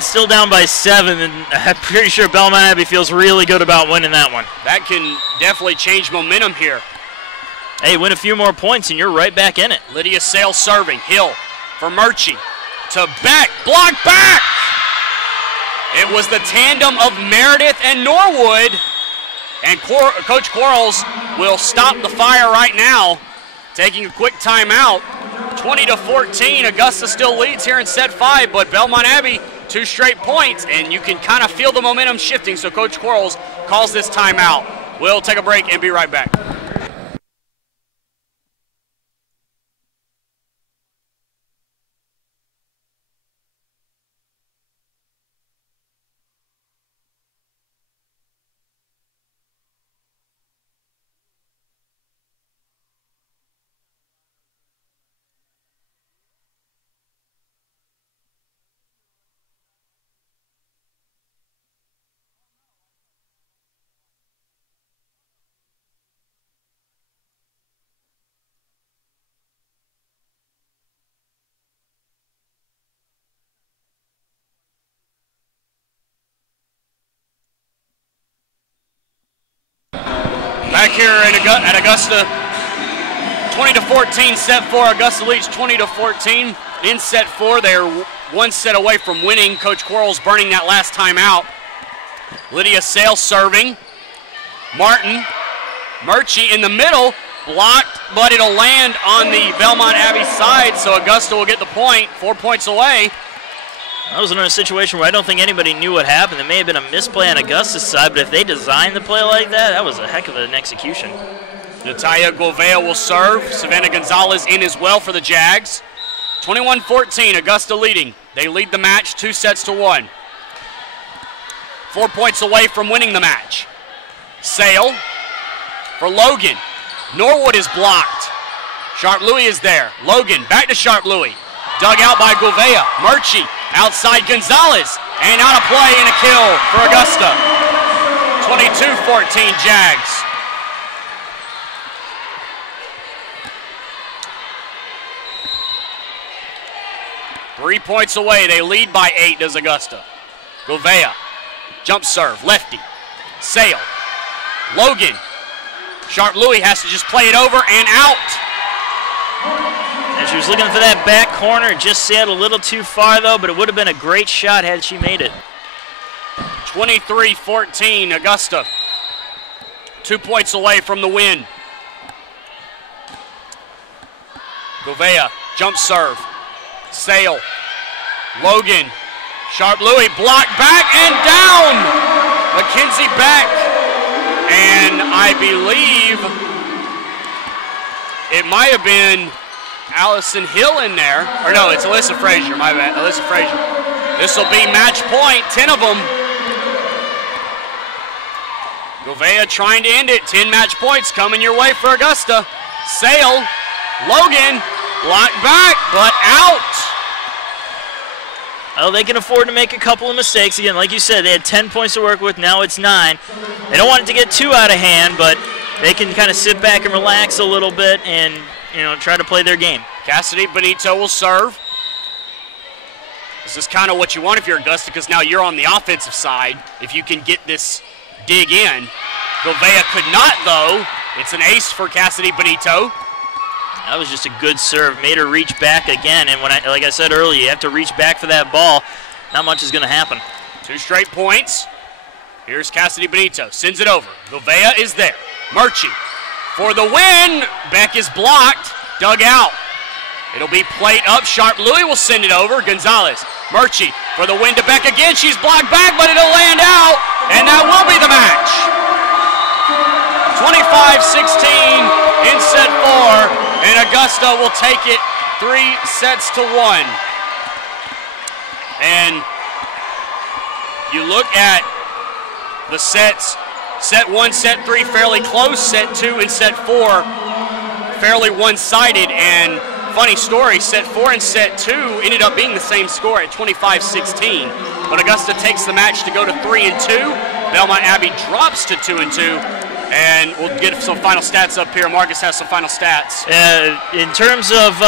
still down by 7, and I'm pretty sure Belmont Abbey feels really good about winning that one. That can definitely change momentum here. Hey, win a few more points, and you're right back in it. Lydia Sale serving, Hill for Murchie to Beck, block back. It was the tandem of Meredith and Norwood, and Coach Quarles will stop the fire right now, taking a quick timeout. 20-14, Augusta still leads here in set 5, but Belmont Abbey 2 straight points, and you can kind of feel the momentum shifting, so Coach Quarles calls this timeout. We'll take a break and be right back. Back here at Augusta, 20-14, set 4. Augusta leads 20-14. In set 4, they're 1 set away from winning. Coach Quarles burning that last time out. Lydia Sale serving. Martin, Murchie in the middle, blocked, but it'll land on the Belmont Abbey side, so Augusta will get the point, 4 points away. That was another situation where I don't think anybody knew what happened. It may have been a misplay on Augusta's side, but if they designed the play like that, that was a heck of an execution. Natalia Gouveia will serve. Savannah Gonzalez in as well for the Jags. 21-14, Augusta leading. They lead the match 2-1. 4 points away from winning the match. Sale for Logan. Norwood is blocked. Sharp Louie is there. Logan back to Sharp Louie. Dug out by Gouveia. Murchie outside Gonzalez. And out of play and a kill for Augusta. 22-14 Jags. .3 points away. They lead by 8, does Augusta. Gouveia, jump serve, lefty. Sale. Logan. Sharp Louis has to just play it over and out. And she was looking for that back corner, just sailed a little too far though, but it would have been a great shot had she made it. 23-14, Augusta. 2 points away from the win. Gouveia, jump serve. Sale. Logan. Sharp Louis, blocked back and down. Mackenzie back. And I believe it might have been Allison Hill in there. Or no, it's Alyssa Frazier, my bad, Alyssa Frazier. This will be match point, 10 of them. Gouveia trying to end it, 10 match points coming your way for Augusta. Sale, Logan, blocked back, but out. Oh, they can afford to make a couple of mistakes. Again, like you said, they had 10 points to work with. Now it's 9. They don't want it to get too out of hand, but they can kind of sit back and relax a little bit and, you know, try to play their game. Cassidy Benito will serve. This is kind of what you want if you're Augusta, because now you're on the offensive side. If you can get this dig in. Gouveia could not, though. It's an ace for Cassidy Benito. That was just a good serve. Made her reach back again. And when like I said earlier, you have to reach back for that ball. Not much is going to happen. 2 straight points. Here's Cassidy Benito. Sends it over. Gouveia is there. Murchie for the win. Beck is blocked. Dug out. It'll be played up. Sharp Louis will send it over. Gonzalez. Murchie for the win to Beck again. She's blocked back, but it'll land out. And that will be the match. 25-16 in set 4. And Augusta will take it 3 sets to 1. And you look at the sets. Set 1, set 3 fairly close. Set 2 and set 4 fairly one-sided. And funny story, set 4 and set 2 ended up being the same score at 25-16. But Augusta takes the match to go to 3-2. Belmont Abbey drops to 2-2. And we'll get some final stats up here. Marcus has some final stats. In terms of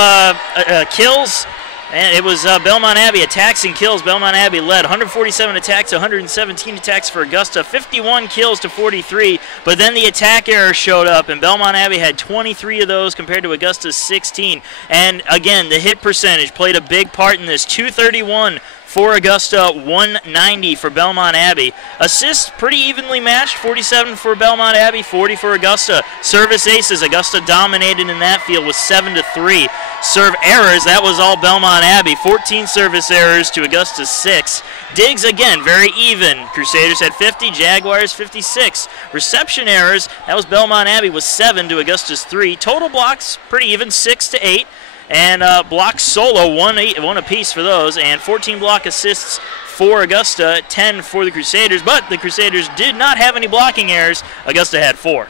kills, and it was Belmont Abbey attacks and kills. Belmont Abbey led 147 attacks, 117 attacks for Augusta, 51 kills to 43. But then the attack error showed up, and Belmont Abbey had 23 of those compared to Augusta's 16. And again, the hit percentage played a big part in this. 231 for Augusta, 190 for Belmont Abbey. Assists pretty evenly matched, 47 for Belmont Abbey, 40 for Augusta. Service aces, Augusta dominated in that field with 7-3. Serve errors, that was all Belmont Abbey, 14 service errors to Augusta's 6. Digs, again, very even. Crusaders had 50, Jaguars 56. Reception errors, that was Belmont Abbey with 7 to Augusta's 3. Total blocks, pretty even, 6-8. And blocks solo, one apiece for those, and 14 block assists for Augusta, 10 for the Crusaders. But the Crusaders did not have any blocking errors. Augusta had 4.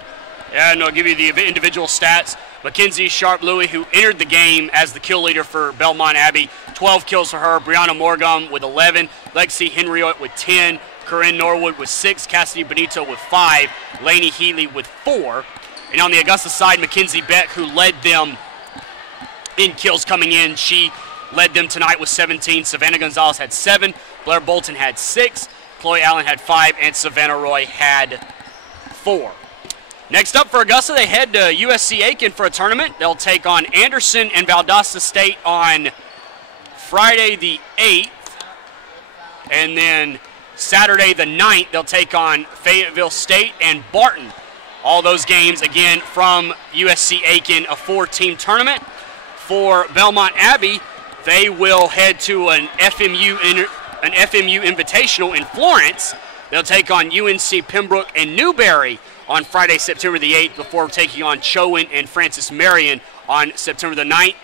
Yeah, and I'll give you the individual stats. Mackenzie Sharp Louis, who entered the game as the kill leader for Belmont Abbey, 12 kills for her. Brianna Morgum with 11. Lexi Henriot with 10. Corinne Norwood with 6. Cassidy Benito with 5. Lainey Healy with 4. And on the Augusta side, Mackenzie Beck, who led them in kills coming in. She led them tonight with 17. Savannah Gonzalez had 7. Blair Bolton had 6. Chloe Allen had 5. And Savannah Roy had 4. Next up for Augusta, they head to USC Aiken for a tournament. They'll take on Anderson and Valdosta State on Friday the 8th. And then Saturday the 9th, they'll take on Fayetteville State and Barton. All those games, again, from USC Aiken, a 4-team tournament. For Belmont Abbey, they will head to an FMU Invitational in Florence. They'll take on UNC Pembroke and Newberry on Friday, September the 8th, before taking on Chowan and Francis Marion on September the 9th.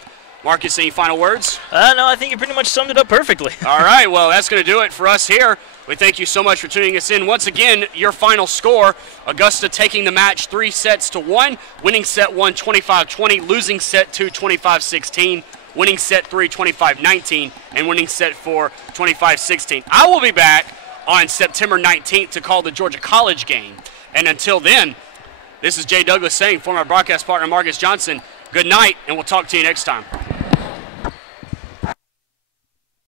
Marcus, any final words? No, I think you pretty much summed it up perfectly. All right, well, that's going to do it for us here. We thank you so much for tuning us in. Once again, your final score, Augusta taking the match 3 sets to 1, winning set 1 25-20, losing set 2 25-16, winning set 3 25-19, and winning set 4 25-16. I will be back on September 19th to call the Georgia College game. And until then, this is Jay Douglas saying for my broadcast partner Marcus Johnson, good night, and we'll talk to you next time.